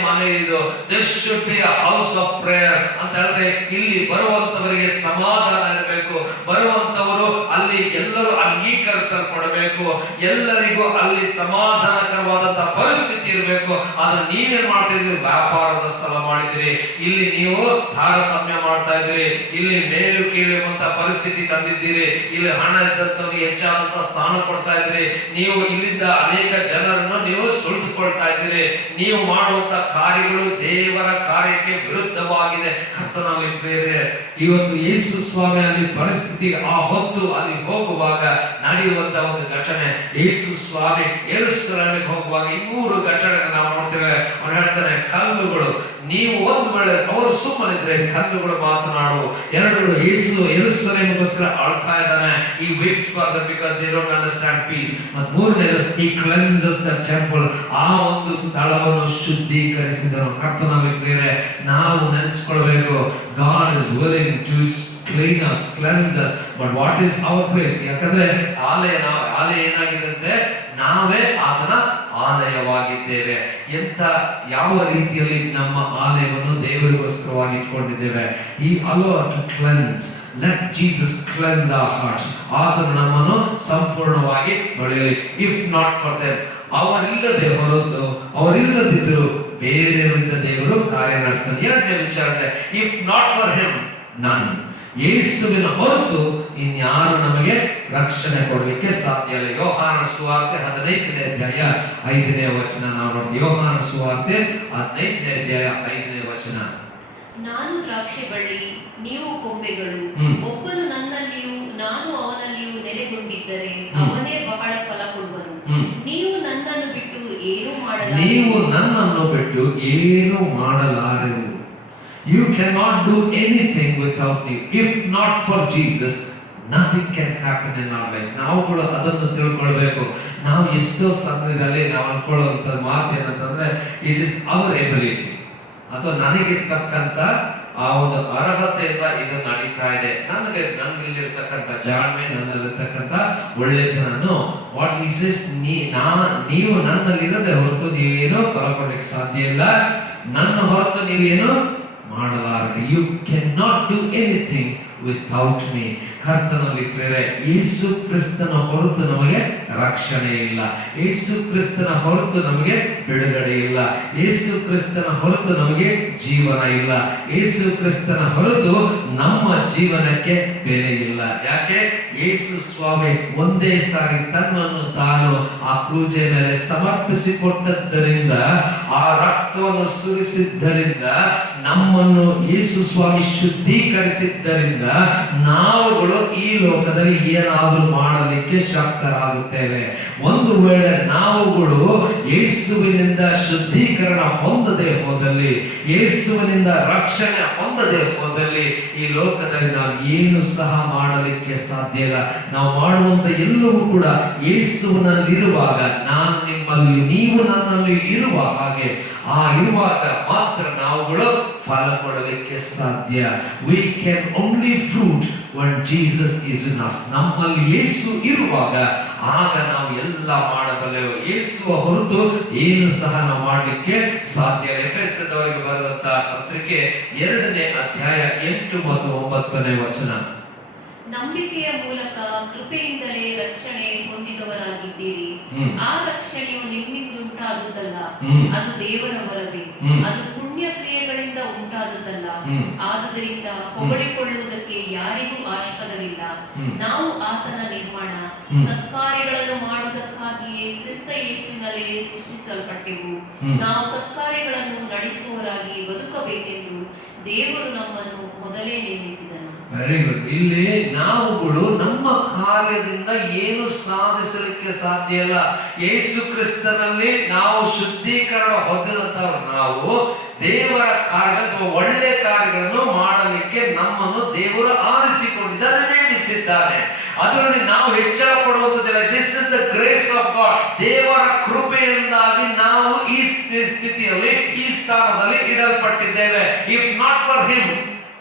should be a house of prayer ಅಂತ ಹೇಳಿದ್ರೆ ಇಲ್ಲಿ ಬರುವಂತವರಿಗೆ ಸಮಾಧಾನ ಇರಬೇಕು, ಬರುವಂತವರು ಅಲ್ಲಿ ಎಲ್ಲರೂ ಅಂಗೀಕರಿಸಲ್ಪಡಬೇಕು, ಎಲ್ಲರಿಗೂ ಅಲ್ಲಿ ಸಮಾಧಾನಕರವಾದಂತಹ ಪರಿಸ್ಥಿತಿ ಇರಬೇಕು. ಆದ್ರೆ ನೀವೇನ್ ಮಾಡ್ತಾ ಇದ್ರಿ? ವ್ಯಾಪಾರದ ಸ್ಥಳ ಮಾಡಿದಿರಿ, ಇಲ್ಲಿ ನೀವು ತಾರತಮ್ಯ ಮಾಡ್ತಾ ಇದ್ದೀರಿ, ಇಲ್ಲಿ ಮೇಲು ಕೀಳು ಎಂಬಂತ ಪರಿಸ್ಥಿತಿ ತಂದಿದ್ದೀರಿ, ಇಲ್ಲಿ ಹಣ ಇದ್ದಂತವರಿಗೆ ಹೆಚ್ಚಾದಂತ ಸ್ಥಾನ ಕೊಡ್ತಾ ಇದ್ದೀರಿ, ನೀವು ಇಲ್ಲಿಂದ ಅನೇಕ ಜನರನ್ನು ನೀವು ಸುಳಿದುಕೊಳ್ತಾ ಇದ್ದೀರಿ, ನೀವು ಮಾಡುವಂತ ಕಾರ್ಯಗಳು ದೇವರ ಕಾರ್ಯಕ್ಕೆ ವಿರುದ್ಧವಾಗಿದೆ. ಕರ್ತನಲ್ಲಿ ಪ್ರಿಯರೇ, ಇವತ್ತು ಯೇಸು ಸ್ವಾಮಿ ಅಲ್ಲಿ ಪರಿಸ್ಥಿತಿ ಆ ಹೊತ್ತು ಅಲ್ಲಿ ಹೋಗುವಾಗ ನಡೆಯುವಂತ ಒಂದು ಘಟನೆ, ಯೇಸು ಸ್ವಾಮಿ ಯೆರೂಸಲೇಮಿಗೆ ಹೋಗುವಾಗ ಈ 3 ಘಟನೆಗಳನ್ನು ನಾವು ನೋಡ್ತೇವೆ. ಅವನು ಹೇಳ್ತಾನೆ, ಕಲ್ಲುಗಳು, ನೀವು ಒಂದು ವೇಳೆ ಅವರು ಸುಮ್ಮನಿದ್ರೆ ಕಲ್ಲುಗಳು ಮಾತನಾಡು. 2 ಯೇಸು ಯೆರೂಸಲೇಮಿಗೋಸ್ಕರ ಅಳ್ತಾ ಇದ್ದಾನೆ, he weeps for them because they don't understand peace. ಮತ್ತು 3ನೇದು, he cleanses the temple, ಆ ಒಂದು ಸ್ಥಳವನ್ನು ಶುದ್ಧೀಕರಿಸಿದನು. ಕರ್ತನಲ್ಲಿ ಪ್ರಿಯರೇ, ನಾವು ನೆನೆಸಿಕೊಳ್ಳಬೇಕು, God is willing to clean us, cleanse us, but what is our place? ಯಾಕಂದ್ರೆ ಆಲಯ ಏನಾಗಿದಂತೆ, ನಾವೇ ಆತನ ಆಲಯವಾಗಿದ್ದೇವೆ. ಯಾವ ರೀತಿಯಲ್ಲಿ ನಮ್ಮ ಆಲಯವನ್ನು ದೇವರಿಗೋಸ್ಕರವಾಗಿ ಇಟ್ಕೊಂಡಿದ್ದೇವೆ. ಈ allow to cleanse, let Jesus cleanse our hearts. ಆತನು ನಮ್ಮನ್ನು ಸಂಪೂರ್ಣವಾಗಿ ತೊಳೆಯಲಿ. If not for them, ಅವರಿಲ್ಲದಿದ್ದರು ಬೇರೆಯವರಿಂದ ದೇವರು ಕಾರ್ಯ ನಡೆಸ್ತಾನೆ. 2ನೇ ವಿಚಾರ, if not for him, none. ಯೇಸುವಿನ ಹೊರತು ಇನ್ಯಾರು ನಮಗೆ ರಕ್ಷಣೆ ಕೊಡಲಿಕ್ಕೆ ಸಾಧ್ಯ ಇಲ್ಲ. ಯೋಹಾನನ ಸುವಾರ್ತೆ 15ನೇ ಅಧ್ಯಾಯ 5ನೇ ವಚನ ನಾವು ನೋಡ್ತೀವಿ. ಯೋಹಾನನ ಸುವಾರ್ತೆ 15ನೇ ಅಧ್ಯಾಯ 5ನೇ ವಚನ. ನಾನು ದ್ರಾಕ್ಷಿ ಬಳ್ಳಿ, ನೀವು ಕೊಂಬೆಗಳು. ಒಬ್ಬನು ನನ್ನಲ್ಲಿಯೂ ನಾನು ಅವನಲ್ಲಿಯೂ ನೆಲೆಗೊಂಡಿದ್ದರೆ ಅವನೇ ಬಹಳ ಫಲ ಕೊಡುವನು. ನೀವು ನನ್ನನ್ನು ಬಿಟ್ಟು ಏನು ಮಾಡಲಾರೆವು. You cannot do anything without me. If not for Jesus, nothing can happen in our lives. ನಾವು ಕೂಡ ಅದನ್ನು ತಿಳ್ಕೊಳ್ಬೇಕು. ನಾವು ಎಷ್ಟೋ ಸಮಯದಲ್ಲಿ ನಾವು ಅನ್ಕೊಳ್ಳುವಂತ ಮಾತು ಏನಂತಂದ್ರೆ, ಇಟ್ ಇಸ್ ಅವರ್ ಎಬಿಲಿಟಿ, ಅಥವಾ ನನಗಿರ್ತಕ್ಕಂಥ ಆ ಒಂದು ಅರ್ಹತೆಯಿಂದ ಇದು ನಡೀತಾ ಇದೆ, ನನ್ನಲ್ಲಿರ್ತಕ್ಕಂಥ ಜಾಣ್ಮೆ, ನನ್ನಲ್ಲಿರ್ತಕ್ಕಂಥ ಒಳ್ಳೆತನನು. ವಾಟ್ he says, ನೀವು ನನ್ನಲ್ಲಿರದೆ ಹೊರತು ನೀವೇನು ಕಳ್ಕೊಳ್ಳಿಕ್ಕೆ ಸಾಧ್ಯ ಇಲ್ಲ, ನನ್ನ ಹೊರತು ನೀವೇನು ಮಾಡಲಾರದು. You can not do anything without me. ಕರ್ತನಲ್ಲಿ ಪ್ರಿಯರೇ, ಯೇಸು ಕ್ರಿಸ್ತನ ಹೊರತು ನಮಗೆ ರಕ್ಷಣೆ ಇಲ್ಲ, ಯೇಸು ಕ್ರಿಸ್ತನ ಹೊರತು ನಮಗೆ ಬಿಡುಗಡೆ ಇಲ್ಲ, ಯೇಸು ಕ್ರಿಸ್ತನ ಹೊರತು ನಮಗೆ ಜೀವನ ಇಲ್ಲ, ಯೇಸು ಕ್ರಿಸ್ತನ ಹೊರತು ನಮ್ಮ ಜೀವನಕ್ಕೆ ಬೆಲೆ ಇಲ್ಲ. ಯಾಕೆ? ಯೇಸು ಸ್ವಾಮಿ ಒಂದೇ ಸಾರಿ ತನ್ನನ್ನು ತಾನು ಆ ಕ್ರೂಜೆ ಮೇಲೆ ಸಮರ್ಪಿಸಿಕೊಟ್ಟದ್ದರಿಂದ, ಆ ರಕ್ತವನ್ನು ಸುರಿಸಿದ್ದರಿಂದ, ನಮ್ಮನ್ನು ಯೇಸು ಸ್ವಾಮಿ ಶುದ್ಧೀಕರಿಸಿದ್ದರಿಂದ ನಾವುಗಳು ಈ ಲೋಕದಲ್ಲಿ ಏನಾದರೂ ಮಾಡಲಿಕ್ಕೆ ಶಕ್ತರಾಗುತ್ತೇವೆ. ಒಂದು ವೇಳೆ ನಾವುಗಳು ಯೇಸುವಿನಿಂದ ಶುದ್ಧೀಕರಣ ಹೊಂದದೆ ಹೋದಲ್ಲಿ, ಯೇಸುವಿನಿಂದ ರಕ್ಷಣೆ ಹೊಂದದೆ ಹೋದಲ್ಲಿ, ಈ ಲೋಕದಲ್ಲಿ ನಾವು ಏನು ಸಹ ಮಾಡಲಿಕ್ಕೆ ಸಾಧ್ಯ ಇಲ್ಲ. ನಾವು ಮಾಡುವಂತ ಎಲ್ಲವೂ ಕೂಡ ಯೇಸುವಿನಲ್ಲಿರುವಾಗ, ನಾನು ನಿಮ್ಮಲ್ಲಿ ನೀವು ನನ್ನಲ್ಲಿ ಇರುವ ಹಾಗೆ, ಆ ಇರುವಾಗ ಮಾತ್ರ ನಾವುಗಳು ಫಲ ಕೊಡಲಿಕ್ಕೆ ಸಾಧ್ಯ. We can only fruit when Jesus is in us. ನಮ್ಮಲ್ಲಿ ಯೇಸು ಇರುವಾಗ ಆಗ ನಾವು ಎಲ್ಲ ಮಾಡಬಲ್ಲೆವು. ಯೇಸುವ ಹೊರತು ಏನು ಸಹ ನಾವು ಮಾಡಲಿಕ್ಕೆ ಸಾಧ್ಯ ಇಲ್ಲ. ಎಫೆಸದವರಿಗೆ ಬರೆದಂತ ಪತ್ರಿಕೆ 2ನೇ ಅಧ್ಯಾಯ 8 ಮತ್ತು 9ನೇ ವಚನ. ನಂಬಿಕೆಯ ಮೂಲಕ ಕೃಪೆಯಿಂದಲೇ ರಕ್ಷಣೆ ಹೊಂದಿದವರಾಗಿದ್ದೀರಿ. ಆ ರಕ್ಷಣೆಯು ನಿಮ್ಮಿಂದುಂಟಾದುದಲ್ಲ, ಅದು ದೇವರ ವರವೇ, ಅದು ಪುಣ್ಯ ಕ್ರಿಯೆಗಳಿಂದ ಉಂಟಾದುದಲ್ಲ. ಆದುದರಿಂದ ಹೊಗಳಿಕೊಳ್ಳುವುದಕ್ಕೆ ಯಾರಿಗೂ ಆಸ್ಪದವಿಲ್ಲ. ನಾವು ಆತನ ನಿರ್ಮಾಣ, ಸತ್ಕಾರ್ಯಗಳನ್ನು ಮಾಡುವುದಕ್ಕಾಗಿಯೇ ಕ್ರಿಸ್ತ ಯೇಸುವಿನಲ್ಲಿ ಸೃಷ್ಟಿಸಲ್ಪಟ್ಟೆವು. ನಾವು ಸತ್ಕಾರ್ಯಗಳನ್ನು ನಡೆಸುವವರಾಗಿ ಬದುಕಬೇಕೆಂದು ದೇವರು ನಮ್ಮನ್ನು ಮೊದಲೇ ನೇಮಿಸಿದನು. Very good. ಇಲ್ಲಿ ನಾವುಗಳು ನಮ್ಮ ಕಾರ್ಯದಿಂದ ಏನು ಸಾಧಿಸಲಿಕ್ಕೆ ಸಾಧ್ಯ ಇಲ್ಲ. ಯೇಸು ಕ್ರಿಸ್ತನಲ್ಲಿ ನಾವು ಶುದ್ಧೀಕರಣ ಹೊಂದಿದಂತವರು ನಾವು ದೇವರ ಕಾರ್ಯ ಅಥವಾ ಒಳ್ಳೆ ಕಾರ್ಯಗಳನ್ನು ಮಾಡಲಿಕ್ಕೆ ನಮ್ಮನ್ನು ದೇವರು ಆರಿಸಿಕೊಂಡಿದ್ದಾನೆ, ನೇಮಿಸಿದ್ದಾನೆ. ಅದರಲ್ಲಿ ನಾವು ಹೆಚ್ಚಳ ಪಡುವಂತದ್ದಿಲ್ಲ. This is the grace of God. ದೇವರ ಕೃಪೆಯಿಂದಾಗಿ ನಾವು ಈ ಸ್ಥಿತಿಯಲ್ಲಿ, ಈ ಸ್ಥಾನದಲ್ಲಿ ಇಡಲ್ಪಟ್ಟಿದ್ದೇವೆ. If not for him,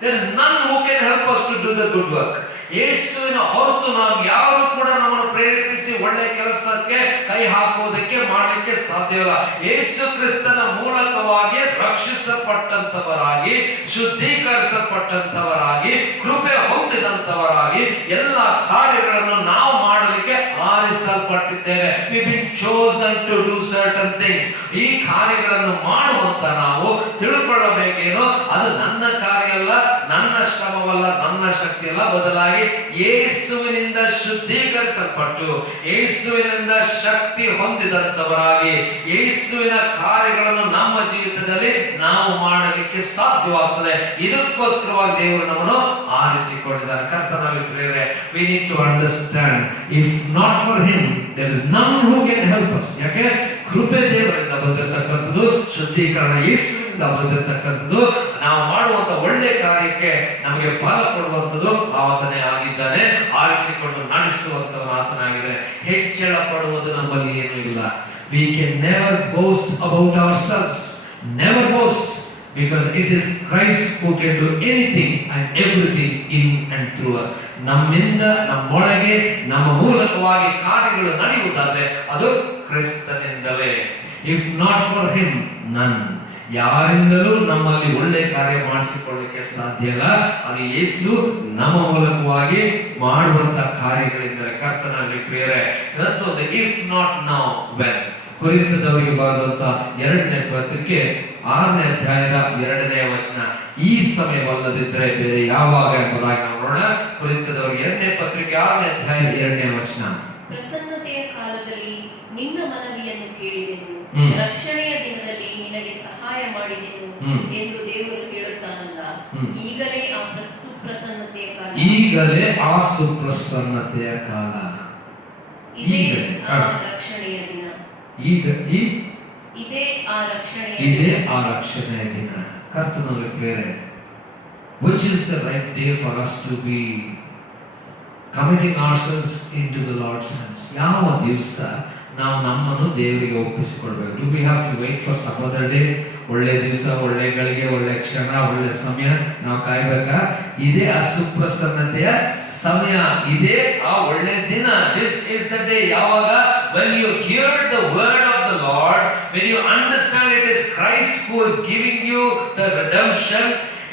there is none who can help us to do the good work. ಯೇಸುವಿನ ಹೊರತು ನಾವು ಯಾರು ಕೂಡ ನಮ್ಮನ್ನು ಪ್ರೇರೇಪಿಸಿ ಒಳ್ಳೆ ಕೆಲಸಕ್ಕೆ ಕೈ ಹಾಕುವುದಕ್ಕೆ ಮಾಡಲಿಕ್ಕೆ ಸಾಧ್ಯವಿಲ್ಲ. ಯೇಸು ಕ್ರಿಸ್ತನ ಮೂಲಕವಾಗಿ ರಕ್ಷಿಸಲ್ಪಟ್ಟಂತವರಾಗಿ, ಶುದ್ಧೀಕರಿಸಲ್ಪಟ್ಟಂತವರಾಗಿ, ಕೃಪೆ ಹೊಂದಿದಂತವರಾಗಿ ಎಲ್ಲ ಕಾರ್ಯಗಳನ್ನು ನಾವು ಮಾಡಲಿಕ್ಕೆ ಆರಿಸಲ್ಪಟ್ಟಿದ್ದೇವೆ. we been chosen to do certain things. ಈ ಕಾರ್ಯಗಳನ್ನು ಮಾಡುವಂತ ನಾವು ತಿಳ್ಕೊಳ್ಳಬೇಕೇನು, ಅದು ನನ್ನ ಕಾರ್ಯ ಅಲ್ಲ, ನನ್ನ ಶ್ರಮವಲ್ಲ, ನನ್ನ ಶಕ್ತಿ ಅಲ್ಲ, ಬದಲಾಗಿ ಯೇಸುವಿನಿಂದ ಶುದ್ಧೀಕರಿಸಲ್ಪಟ್ಟು ಯೇಸುವಿನಿಂದ ಶಕ್ತಿ ಹೊಂದಿದಂತವರಾಗಿ ಯೇಸುವಿನ ಕಾರ್ಯಗಳನ್ನು ನಮ್ಮ ಜೀವಿತದಲ್ಲಿ ನಾವು ಮಾಡಲಿಕ್ಕೆ ಸಾಧ್ಯವಾಗ್ತದೆ. ಇದಕ್ಕೋಸ್ಕರವಾಗಿ ದೇವರು ನಮ್ಮನ್ನು ಆರಿಸಿಕೊಂಡಿದ್ದಾರೆ. ಕರ್ತನಲ್ಲಿ ಪ್ರಿಯರೇ, we need to understand, if not for him there is none who can help us. ಯಾಕೆ? ಕೃಪೆ ದೇವರಿಂದ ಬಂದಿರತಕ್ಕಂಥದ್ದು, ಶುದ್ಧೀಕರಣ ಯೇಸುವಿನಿಂದ ಬಂದಿರತಕ್ಕಂಥದ್ದು, ನಾವು ಮಾಡುವಂತ ಒಳ್ಳೆ ಕಾರ್ಯಕ್ಕೆ ನಮಗೆ ಫಲ ಕೊಡುವಂಥದ್ದು ಆತನೇ ಆಗಿದ್ದಾನೆ. ಆರಿಸಿಕೊಂಡು ನಡೆಸುವಂತವನು ಆತನಾಗಿದೆ. ಹೆಚ್ಚಳ ಪಡುವುದು ನಮ್ಮಲ್ಲಿ ಏನೂ ಇಲ್ಲ. We can never boast about ourselves, never boast, because it is Christ who can do anything and everything in and through us. ನಮ್ಮಿಂದ, ನಮ್ಮೊಳಗೆ, ನಮ್ಮ ಮೂಲಕವಾಗಿ ಕಾರ್ಯಗಳು ನಡೆಯುವುದಾದ್ರೆ ಅದು ಕ್ರಿಸ್ತನಿಂದಲೇ. If not for him, none. ಯಾರಿಂದಲೂ ನಮ್ಮಲ್ಲಿ ಒಳ್ಳೆ ಕಾರ್ಯ ಮಾಡಿಸಿಕೊಳ್ಳಲಿಕ್ಕೆ ಸಾಧ್ಯ ಇಲ್ಲ. ಅದು ಯೇಸು ನಮ್ಮ ಮೂಲಕವಾಗಿ ಮಾಡುವಂತ ಕಾರ್ಯಗಳಿಂದಲೇ. ಕರ್ತನಲ್ಲಿ ಪ್ರಿಯರೇ, ಇವತ್ತೊಂದು ಇಫ್ ನಾಟ್ ನೌ ವೆನ್, ಕೊರಿಂಥದವರಿಗೆ ಬರೆದಂತ 2ನೇ ಪತ್ರಿಕೆ 6ನೇ ಅಧ್ಯಾಯದ 2ನೇ ವಚನ, ಈ ಸಮಯವಲ್ಲದಿದ್ದರೆ ಬೇರೆ ಯಾವಾಗ ಎಂಬುದಾಗಿ ನಾವು ನೋಡೋಣ. ಕೊರಿಂಥದವರಿಗೆ 2ನೇ ಪತ್ರಿಕೆ 6ನೇ ಅಧ್ಯಾಯ 2ನೇ ವಚನ. ಪ್ರಸನ್ನತೆಯ ಕಾಲದಲ್ಲಿ ನಿನ್ನ ಮನವಿಯನ್ನು ಕೇಳಿದೆನು, ರಕ್ಷಣೆಯ ದಿನದಲ್ಲಿ ನಿನಗೆ ಸಹಾಯ ಮಾಡಿದೆನು ಎಂದು ದೇವರು ಹೇಳುತ್ತಾನಲ್ಲ. ಈಗಲೇ ಆ ಸುಪ್ರಸನ್ನತೆಯ ಕಾಲ, ಈಗಲೇ ಆ ಸುಪ್ರಸನ್ನತೆಯ ಕಾಲ, ಇದೇ ಆ ರಕ್ಷಣೆಯ ದಿನ, ಇದೇ ಆ ರಕ್ಷಣೆಯ ದಿನ. ಕರ್ತನಲ್ಲಿ ಪ್ರಿಯರೇ, which is the right day for us to be committing ourselves into the Lord's hands? ಯಾವ ದಿವಸ ನಾವು ನಮ್ಮನ್ನು ದೇವರಿಗೆ ಒಪ್ಪಿಸಿಕೊಳ್ಬೇಕು? Do we have to wait for some other day? ಒಳ್ಳೆ ದಿವಸ, ಒಳ್ಳೆ ಗಳಿಗೆ, ಒಳ್ಳೆ ಕ್ಷಣ, ಒಳ್ಳೆ ಸಮಯ ನಾವು ಕಾಯ್ಬೇಕಾ? ಇದೇ ಆ ಸುಪ್ರಸನ್ನತೆಯ ಸಮಯ, ಇದೇ ಆ ಒಳ್ಳೆ ದಿನ. This is the day. ಯಾವಾಗ? When you hear the word of the Lord, when you understand it is Christ who is giving you the redemption,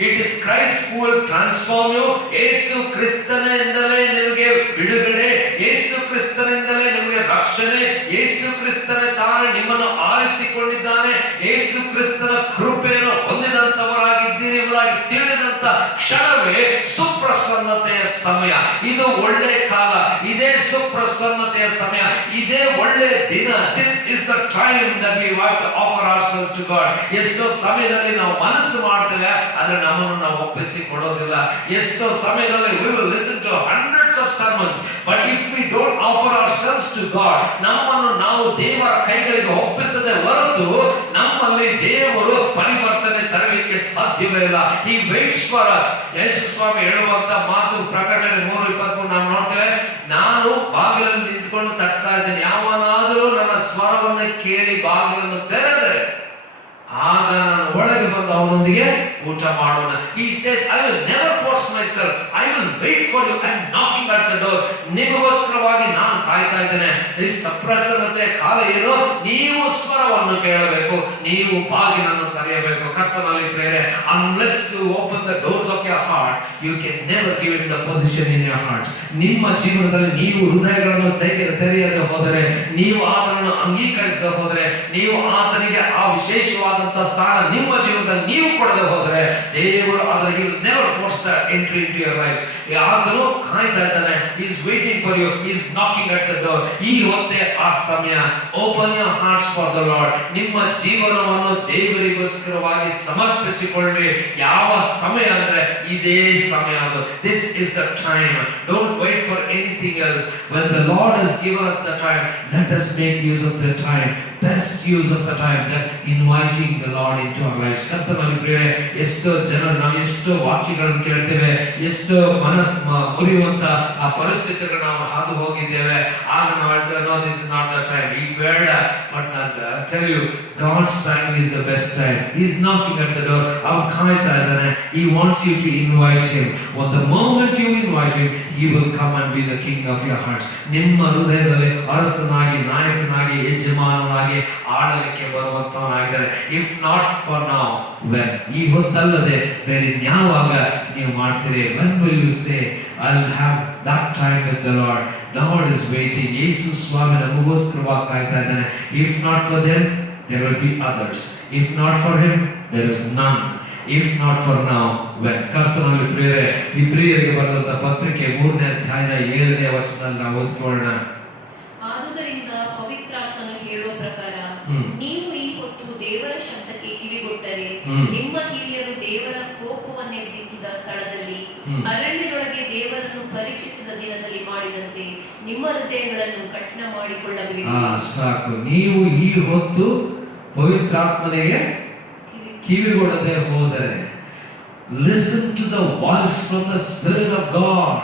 it is Christ who will transform you. ಯೇಸು ಕ್ರಿಸ್ತನಿಂದಲೇ ನಿಮಗೆ ಬಿಡುಗಡೆ, ಯೇಸು ಕ್ರಿಸ್ತನಿಂದಲೇ ನಿಮಗೆ ರಕ್ಷಣೆ, ಯೇಸು ಕ್ರಿಸ್ತನೇ ತಾನೇ ನಿಮ್ಮನ್ನು ಆರಿಸಿಕೊಂಡಿದ್ದಾನೆ, ಯೇಸು ಕ್ರಿಸ್ತನ ಕೃಪೆಯನ್ನು ಹೊಂದಿದಂತವರಾಗಿದ್ದೀರಿ ಎಂಬುದಾಗಿ ತಿಳಿದಂತ ಕ್ಷಣವೇ ಸುಪ್ರಸನ್ನತೆಯ ಸಮಯ. ಇದು ಒಳ್ಳೆ ಕಾಲ, ಇದೇ ಸುಪ್ರಸನ್ನತೆಯ ಸಮಯ, ಇದೇ ಒಳ್ಳೆ ದಿನ. This is the time that we have to offer ourselves to God. ಎಷ್ಟೋ ಸಮಯದಲ್ಲಿ ನಾವು ಮನಸ್ಸು ಮಾಡ್ತೇವೆ, ಆದ್ರೆ ನಮ್ಮನ್ನು ನಾವು ಒಪ್ಪಿಸಿ ಕೊಡೋದಿಲ್ಲ. ಎಷ್ಟೋ ಸಮಯದಲ್ಲಿ we will listen to hundreds of sermons, but if we don't offer ourselves to God, ನಮ್ಮನ್ನು ನಾವು ದೇವರ ಕೈಗಳಿಗೆ ಒಪ್ಪಿಸದೆ ಹೊರತು ನಮ್ಮಲ್ಲಿ ದೇವರು ಪರಿವರ್ತನೆ ತರಲಿಕ್ಕೆ ಸಾಧ್ಯವೇ ಇಲ್ಲ. He waits for us. ಯೇಸು ಸ್ವಾಮಿ ಹೇಳುವಂತ ಮಾತು ಪ್ರಕಟಣೆ 3:23 ನಾವು ನೋಡ್ತೇವೆ. ನಾನು ಬಾಗಿಲಲ್ಲಿ ನಿಂತುಕೊಂಡು ತಟ್ತಾ ಇದ್ದೇನೆ, ಯಾವನಾದರೂ ನನ್ನ ಸ್ವರವನ್ನು ಕೇಳಿ ಬಾಗಿಲನ್ನು ತೆರೆದರೆ ಆಗ ನಾನು ಒಳಗೆ ಬಂದು ಅವನೊಂದಿಗೆ ಊಟ ಮಾಡೋಣ. He says, I will never force myself. I will wait for you. I am knocking at the door. ನಿಮಗೋಸ್ಕರವಾಗಿ ನಾನು ಕಾಯ್ತಾ ಇದ್ದೇನೆ. ಈ ಪ್ರಸನ್ನತೆ ಕಾಲ ಏನು? ನೀವು ಸ್ವರವನ್ನು ಕೇಳಬೇಕು, ನೀವು ಬಾಗಿಲನ್ನು ತೆರೆಯಬೇಕು. ಕರ್ತನಲ್ಲಿ ಪ್ರೇರೆ, unless you open the doors of your heart, you can never give him the position in your heart. ನಿಮ್ಮ ಜೀವನದಲ್ಲಿ ನೀವು ಹೃದಯಗಳನ್ನು ತೆರೆಯದೆ ಹೋದರೆ, ನೀವು ಆತನನ್ನು ಅಂಗೀಕರಿಸದೆ ಹೋದರೆ, ನೀವು ಆತನಿಗೆ ಆ ವಿಶೇಷವಾದಂತ ಸ್ಥಾನ ನಿಮ್ಮ ಜೀವನದಲ್ಲಿ ನೀವು ಕೊಡದೆ ಹೋದರೆ, ದೇವರು ಅದರ he will never force the entry into your lives. ಆತನು ಕಾಯ್ತಾ ಇದ್ದಾನೆ. He is waiting for you. He is knocking at the door. ಈ ಹೊತ್ತೇ ಆ ಸಮಯ. Open your hearts for the Lord. ನಿಮ್ಮ ಜೀವನವನ್ನು ದೇವರಿಗೋಸ್ಕರವಾಗಿ ಸಮರ್ಪಿಸಿಕೊಳ್ಳಿ. ಯಾವ ಸಮಯ ಅಂದ್ರೆ ಇದೇ ಸಮಯ ಅದು. This is the time. Don't wait for anything else. When the Lord has given us the time, let us make use of the time. Best use of the time, that inviting the Lord into our lives. ಕರ್ತನಲ್ಲಿ ಪ್ರಿಯರೇ, ಎಷ್ಟೋ ಜನ ನಾವು ಎಷ್ಟೋ ವಾಕ್ಯಗಳನ್ನು ಕೇಳ್ತೇವೆ, ಎಷ್ಟೋ ಮನ ಮುರಿಯುವಂತ ಆ ಪರಿಸ್ಥಿತಿಗಳು ನಾವು ಹಾದು ಹೋಗಿದ್ದೇವೆ. ಆಗ ನಾವು ಹೇಳ್ತೇವೆ, no, this is not the time. ಈ ಬೇಡ. But I tell you, God's timing is the best time. He is knocking at the door. ಅವನು ಕಾಯ್ತಾ ಇದ್ದಾನೆ. He wants you to invite him. When the moment you invite him, he will come and be the king of your hearts. ನಿಮ್ಮ ಹೃದಯದಲ್ಲಿ ಅರಸನಾಗಿ, ನಾಯಕನಾಗಿ, ಯಜಮಾನನಾಗಿ ಆಡಲಿಕ್ಕೆ ಬರುವಂತವನಾಗಿದ್ದಾರೆ. If not for now, when? ಈ ಹೊತ್ತಲ್ಲದೆ ಬೇರೆ ಯಾವಾಗ ನೀವು ಮಾಡ್ತೀರಿ? When will you say, I'll have that time with the Lord? Lord is waiting. ಯೇಸು ಸ್ವಾಮಿ ನಮಗೋಸ್ಕರವಾಗಿ ಕಾಯ್ತಾ ಇದ್ದಾನೆ. If not for them, there will be others. If not for him, there is none. If not for now, when? ಕರ್ತನಲ್ಲಿ ಪ್ರಿಯರೇ, ಇಬ್ರಿಯರಿಗೆ ಬರೆದಂತ ಪತ್ರಿಕೆ 3ನೇ ಅಧ್ಯಾಯದ 7ನೇ ವಚನದಲ್ಲಿ ನಾವು ಓದ್ಕೊಳ್ಳೋಣ. ಆದುದರಿಂದ ಪವಿತ್ರಾತ್ಮನು ಹೇಳುವ ಪ್ರಕಾರ ನೀವು ಈ ಹೊತ್ತು ದೇವರ ಶಬ್ದಕ್ಕೆ ಕಿವಿಗೊಟ್ಟರೆ ನಿಮ್ಮ ಹಿರಿಯರು ದೇವರ ಕೋಪವನ್ನೆಬ್ಬಿಸಿದ ಸ್ಥಳದಲ್ಲಿ ಅರಣ್ಯದೊಳಗೆ ದೇವರನ್ನು ಪರೀಕ್ಷಿಸಿದ ದಿನದಲ್ಲಿ ಮಾಡಿದಂತೆ ನಿಮ್ಮ ಹೃದಯಗಳನ್ನು ಕಠಿಣ ಮಾಡಿಕೊಳ್ಳಬೇಡಿ. ಸಾಕು. ನೀವು ಈ ಹೊತ್ತು ಪವಿತ್ರಾತ್ಮನಿಗೆ ಕಿವಿಗೊಡದೆ ಹೋದರೆ, listen to the voice from the spirit of God.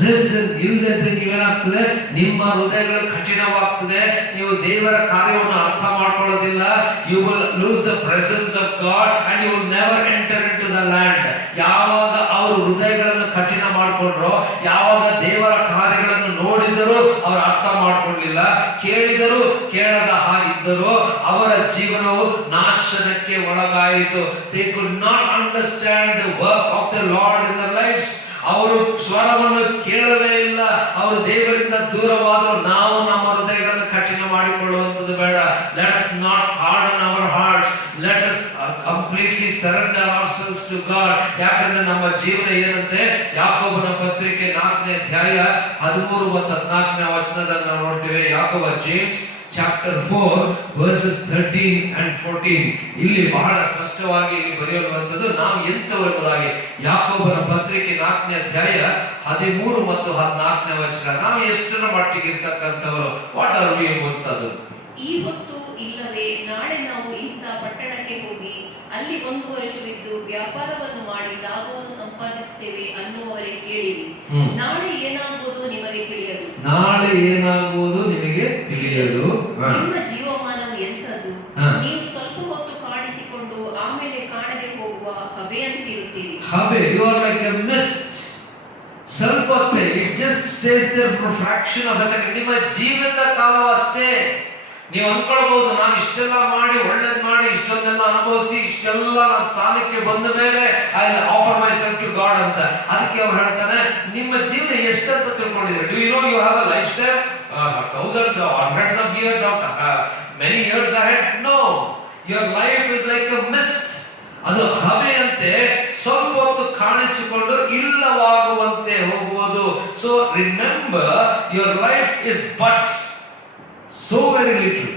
Listen ಇಲ್ಲದ್ರೆ ನೀವೇನಾಗ್ತದೆ? ನಿಮ್ಮ ಹೃದಯಗಳು ಕಠಿಣವಾಗ್ತದೆ. ನೀವು ದೇವರ ಕಾರ್ಯವನ್ನು ಅರ್ಥ ಮಾಡ್ಕೊಳ್ಳೋದಿಲ್ಲ. You will lose the presence of God and you will never enter in to the land. ಯಾವಾಗ ಅವರು ಹೃದಯಗಳನ್ನು ಕಠಿಣ ಮಾಡ್ಕೊಂಡ್ರೋ, ಯಾವಾಗ ದೇವರ ಕಾರ್ಯಗಳನ್ನು ನೋಡಿದರೂ ಅವರು ಅರ್ಥ ಮಾಡ್ಕೊಳ್ಳಿಲ್ಲ, ಕೇಳಿದರೂ ಕೇಳದ ಹಾಗಿದ್ದರೂ ಅವರ ಜೀವನವು ನಾಶನಕ್ಕೆ ಒಳಗಾಯಿತು. They could not understand the work of the Lord in their lives. ಅವರು ಸ್ವರವನ್ನು ಕೇಳಲೇ ಇಲ್ಲ. ಅವರು ದೇವರಿಂದ ದೂರವಾದರು. ನಾವು ನಮ್ಮ ಹೃದಯಗಳನ್ನು ಕಠಿಣ ಮಾಡಿಕೊಳ್ಳುವಂಥದ್ದು ಬೇಡ. Let us not harden our hearts. Let us completely surrender ourselves to God. ಯಾಕಂದ್ರೆ ನಮ್ಮ ಜೀವನ ಏನಂತೆ? ಯಾಕೋಬನ ಪತ್ರಿಕೆ 4ನೇ ಅಧ್ಯಾಯ 13 ಮತ್ತು 14ನೇ ವಚನದಲ್ಲಿ ನಾವು ನೋಡ್ತೇವೆ. ಯಾಕೋಬ, ಜೇಮ್ಸ್ chapter 4 verses 13 and 14 ಇಲ್ಲಿ ಬಹಳ ಸ್ಪಷ್ಟವಾಗಿ ಇಲ್ಲಿ ಬರೆಯುವಂತದ್ದು ನಾವು ಎಂತವರು ಎಂಬುದಾಗಿ. ಯಾಕೋಬನ ಪತ್ರಿಕೆ 4ನೇ ಅಧ್ಯಾಯ 13 ಮತ್ತು 14ನೇ ವಚನ. ನಾವು ಎಷ್ಟರ ಮಟ್ಟಿಗೆ ಇರ್ತಕ್ಕಂಥವರು? ವಾಟ್ ಆರ್ ವಿ ಎಂಬುವಂಥದ್ದು. ಈ ಹೊತ್ತು ಇಲ್ಲವೇ ನಾಳೆ ನಾವು ಇಂಥ ಪಟ್ಟಣಕ್ಕೆ ಹೋಗಿ ಅಲ್ಲಿ 1 ವರ್ಷವಿದ್ದು ವ್ಯಾಪಾರವನ್ನು ಮಾಡಿ ಲಾಭವನ್ನು ಸಂಪಾದಿಸುತ್ತೇವೆ ಅನ್ನುವವರೇ ಕೇಳಿರಿ. ನಾಳೆ ಏನಾಗುವುದು ನಿಮಗೆ ತಿಳಿಯದು. ನಾಳೆ ಏನಾಗುವುದು ನಿಮಗೆ ತಿಳಿಯದು. ನಿಮ್ಮ ಜೀವಮಾನವು ಎಂಥದ್ದು? ನೀವು ಸ್ವಲ್ಪ ಹೊತ್ತು ಕಾಣಿಸಿಕೊಂಡು ಆಮೇಲೆ ಕಾಣದೆ ಹೋಗುವ ಹಬೆಯಂತಿರುತ್ತೀರಿ. ಹಬೆ, you are like a mist. ಸ್ವಲ್ಪ ಹೊತ್ತೇ, it just stays there for a fraction of a second. ನಿಮ್ಮ ಜೀವಿತ ಕಾಲವಷ್ಟೇ. ನೀವು ಅನ್ಕೊಳ್ಬಹುದು, ನಾನು ಇಷ್ಟೆಲ್ಲ ಮಾಡಿ, ಒಳ್ಳೇದು ಮಾಡಿ, ಇಷ್ಟೊಂದೆಲ್ಲ ಅನುಭವಿಸಿ, ಇಷ್ಟೆಲ್ಲ ನನ್ನ ಸ್ಥಾನಕ್ಕೆ ಬಂದ ಮೇಲೆ I will offer myself to God ಅಂತ. ಅದಕ್ಕೆ ಅವ್ರು ಹೇಳ್ತಾನೆ, ನಿಮ್ಮ ಜೀವನ ಎಷ್ಟಂತ ತಿಳ್ಕೊಂಡಿದ್ದೀರಿ? Do you know you have a lifestyle thousands or hundreds of years of many years ahead? No, your life is like a mist. ಅದು ಹಬೆಯಂತೆ ಸ್ವಲ್ಪ ಹೊತ್ತು ಕಾಣಿಸಿಕೊಂಡು ಇಲ್ಲವಾಗುವಂತೆ ಹೋಗುವುದು. So remember, your life is but so very little.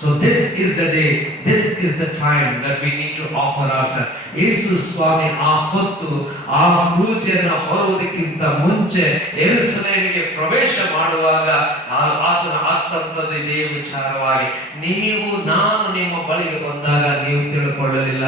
So this is the day, this is the time that we need to offer ourselves. ಯೇಸು ಸ್ವಾಮಿ ಆ ಹೊತ್ತು ಆ ಕ್ರೂಜನ್ನು ಹೊರುವುದಕ್ಕಿಂತ ಮುಂಚೆ ಯೆರೂಸಲೇಮಿಗೆ ಪ್ರವೇಶ ಮಾಡುವಾಗ ಆತನ ಆತಂತದ ಇದೇ ವಿಚಾರವಾಗಿ, ನೀವು ನಾನು ನಿಮ್ಮ ಬಳಿಗೆ ಬಂದಾಗ ನೀವು ತಿಳ್ಕೊಳ್ಳಲಿಲ್ಲ,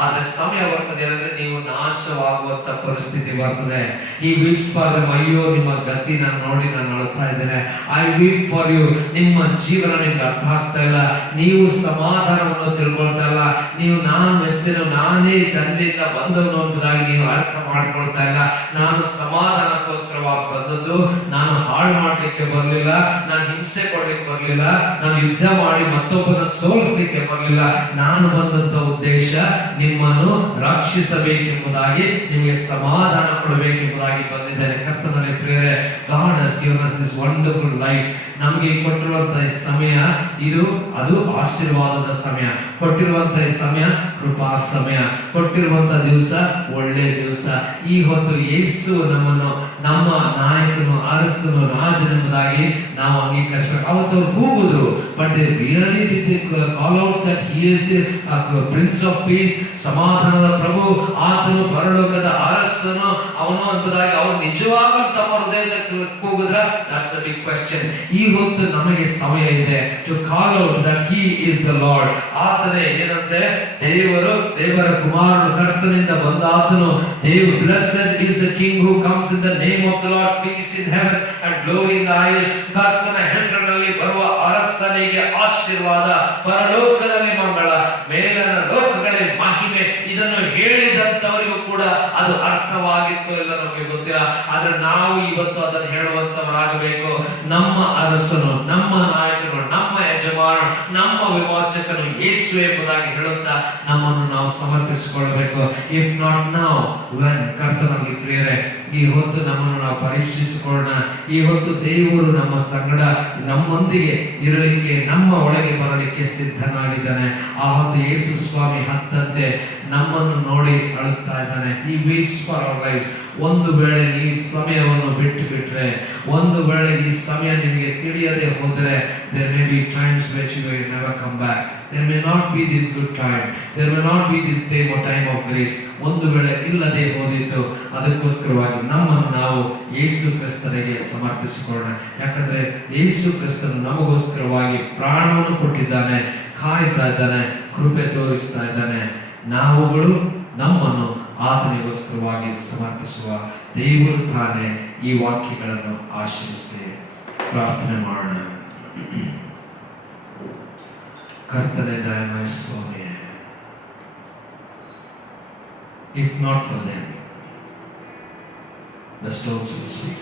ಆದ್ರೆ ಸಮಯ ಬರ್ತದೆ ಅಂದ್ರೆ ನೀವು ನಾಶವಾಗುವಂತ ಪರಿಸ್ಥಿತಿ ಬರ್ತದೆ. ಈ ವೀಪ್ಸ್ ಫಾರ್ ದೆಮ್, ಅಯ್ಯೋ ನಿಮ್ಮ ಗತಿ ನಾನು ನೋಡಿ ನಾನು ಅಳ್ತಾ ಇದ್ದೇನೆ. I weep for you. ನಿಮ್ಮ ಜೀವನ ನಿಮ್ಗೆ ಅರ್ಥ ಆಗ್ತಾ ಇಲ್ಲ. ನೀವು ಸಮಾಧಾನವನ್ನು ತಿಳ್ಕೊಳ್ತಾ ಇಲ್ಲ. ನೀವು ನಾನು ಮೆಸ್ಸಿನ ನಾನೇ ತಂದೆಯಿಂದ ಬಂದವನು ಎಂಬುದಾಗಿ ನೀವು ಅರ್ಥ ಮಾಡಿಕೊಳ್ತಾ ಇಲ್ಲ. ನಾನು ಸಮಾಧಾನಕ್ಕೋಸ್ಕರವಾಗಿ ಬಂದದ್ದು, ನಾನು ಹಾಳು ಮಾಡ್ಲಿಕ್ಕೆ ಬರಲಿಲ್ಲ, ನಾನು ಹಿಂಸೆ ಕೊಡ್ಲಿಕ್ಕೆ ಬರಲಿಲ್ಲ, ನಾನು ಯುದ್ಧ ಮಾಡಿ ಮತ್ತೊಬ್ಬನ ಸೋಲಿಸಲಿಕ್ಕೆ ಬರಲಿಲ್ಲ. ನಾನು ಬಂದಂತ ಉದ್ದೇಶ ನಿಮ್ಮನ್ನು ರಕ್ಷಿಸಬೇಕೆಂಬುದಾಗಿ, ನಿಮಗೆ ಸಮಾಧಾನ ಕೊಡಬೇಕೆಂಬುದಾಗಿ ಬಂದಿದ್ದೇನೆ. ಕರ್ತನಲ್ಲಿ ಪ್ರಿಯರೇ, God has given us this wonderful life. ನಮಗೆ ಕೊಟ್ಟಿರುವಂತಹ ಸಮಯ ಅದು ಆಶೀರ್ವಾದದ ಸಮಯ. ಕೊಟ್ಟಿರುವಂತಹ ಸಮಯ ಕೃಪಾ ಸಮಯ. ಕೊಟ್ಟಿರುವಂತಹ ದಿವಸ ಒಳ್ಳೆ ದಿವಸ. ಈ ಹೊತ್ತು ಯೇಸು ನಮ್ಮನ್ನು ನಮ್ಮ ನಾಯಕನು, ಅರಸನು, ರಾಜನೆಂಬುದಾಗಿ ನಾವು ಅಂಗೀಕರಿಸಬೇಕು. ಅವತ್ತು ಅವ್ರು ಕೂಗಿದ್ರು, but they really did call out that he is the prince of peace. ಸಮಾಧಾನದ ಪ್ರಭು ಆತನು, ಪರಲೋಕದ ಅರಸನು ಅವನು ಎಂಬುದಾಗಿ ಅವ್ರು ನಿಜವಾಗಲೂ ತಮ್ಮ ಹೃದಯದ ಕೂಗಿದ್ರ. That's a big question. ಈ ಹೊತ್ತು ನಮಗೆ ಸಮಯ ಇದೆ to call out that he is the Lord. ಆತನೇ ಏನಂತೆ ದೇವರ ಕುಮಾರನು ಕರ್ತನಿಂದ ಬಂದ ಆತನು. Blessed is the king who comes in the name of the Lord. Peace in heaven and glory in the highest. ಕರ್ತನ ಹೆಸರಿನಲ್ಲಿ ಬರುವ ಅರಸನಿಗೆ ಆಶೀರ್ವಾದ, ಪರಲೋಕದಲ್ಲಿ ಮಂಗಳ, ಮೇಲನ ಲೋಕಗಳಲ್ಲಿ ಮಹಿಮೆ. ಇದನ್ನು ಹೇಳಿದಂತವರಿಗೂ ಕೂಡ ಅದು ಅರ್ಥವಾಗಿತ್ತು ಇಲ್ಲ ನಮಗೆ ಗೊತ್ತಿಲ್ಲ. ಆದ್ರೆ ನಾವು ಇವತ್ತು ಅದನ್ನು ಹೇಳುವಂತವರಾಗಬೇಕು. ನಮ್ಮ ಅರಸನು, ನಮ್ಮ ನಾಯಕನು, ನಮ್ಮ ಯಜಮಾನನು, ನಮ್ಮ ವಿಮೋಚಕನು ಯೇಸು ಎಂಬುದಾಗಿ ಹೇಳುತ್ತಾ ನಮ್ಮನ್ನು ನಾವು ಸಮರ್ಪಿಸಿಕೊಳ್ಳಬೇಕು. If not now when? ಕರ್ತನಲ್ಲಿ ಪ್ರಿಯರೇ, ಈ ಹೊತ್ತು ನಮ್ಮನ್ನು ನಾವು ಪರೀಕ್ಷಿಸಿಕೊಳ್ಳೋಣ. ಈ ಹೊತ್ತು ದೇವರು ನಮ್ಮ ಸಂಗಡ, ನಮ್ಮೊಂದಿಗೆ ಇರಲಿಕ್ಕೆ, ನಮ್ಮ ಒಳಗೆ ಬರಲಿಕ್ಕೆ ಸಿದ್ಧನಾಗಿದ್ದಾನೆ. ಆ ಹೊತ್ತು ಯೇಸು ಸ್ವಾಮಿ ಹತ್ತಂತೆ ನಮ್ಮನ್ನು ನೋಡಿ ಅಳುತ್ತಾ ಇದ್ದಾನೆ. He waits for our lives. ಒಂದು ವೇಳೆ ನೀವು ಈ ಸಮಯವನ್ನು ಬಿಟ್ಟು ಬಿಟ್ರೆ, ಒಂದು ವೇಳೆ ಈ ಸಮಯ ನಿಮಗೆ ತಿಳಿಯದೆ ಹೋದರೆ, there may be times which you will never come back. There may not be this good time. There may not be this time of grace. ಒಂದು ವೇಳೆ ಇಲ್ಲದೆ ಹೋದಿತ್ತು. ಅದಕ್ಕೋಸ್ಕರವಾಗಿ ನಮ್ಮನ್ನು ನಾವು ಯೇಸು ಕ್ರಿಸ್ತನಿಗೆ ಸಮರ್ಪಿಸಿಕೊಳ್ಳೋಣ. ಯಾಕಂದ್ರೆ ಯೇಸು ಕ್ರಿಸ್ತನು ನಮಗೋಸ್ಕರವಾಗಿ ಪ್ರಾಣವನ್ನು ಕೊಟ್ಟಿದ್ದಾನೆ, ಕಾಯ್ತಾ ಇದ್ದಾನೆ, ಕೃಪೆ ತೋರಿಸ್ತಾ ಇದ್ದಾನೆ. ನಾವುಗಳು ನಮ್ಮನ್ನು ಆತನಿಗೋಸ್ಕರವಾಗಿ ಸಮರ್ಪಿಸುವ. ದೇವರು ತಾನೇ ಈ ವಾಕ್ಯಗಳನ್ನು ಆಶೀರ್ವದಿಸಲಿ. ಪ್ರಾರ್ಥನೆ ಮಾಡೋಣ. ಕರ್ತನೇ, ದಯಮಾಡಿ ಸ್ವಾಮಿಯೇ, if not for them the stones will speak.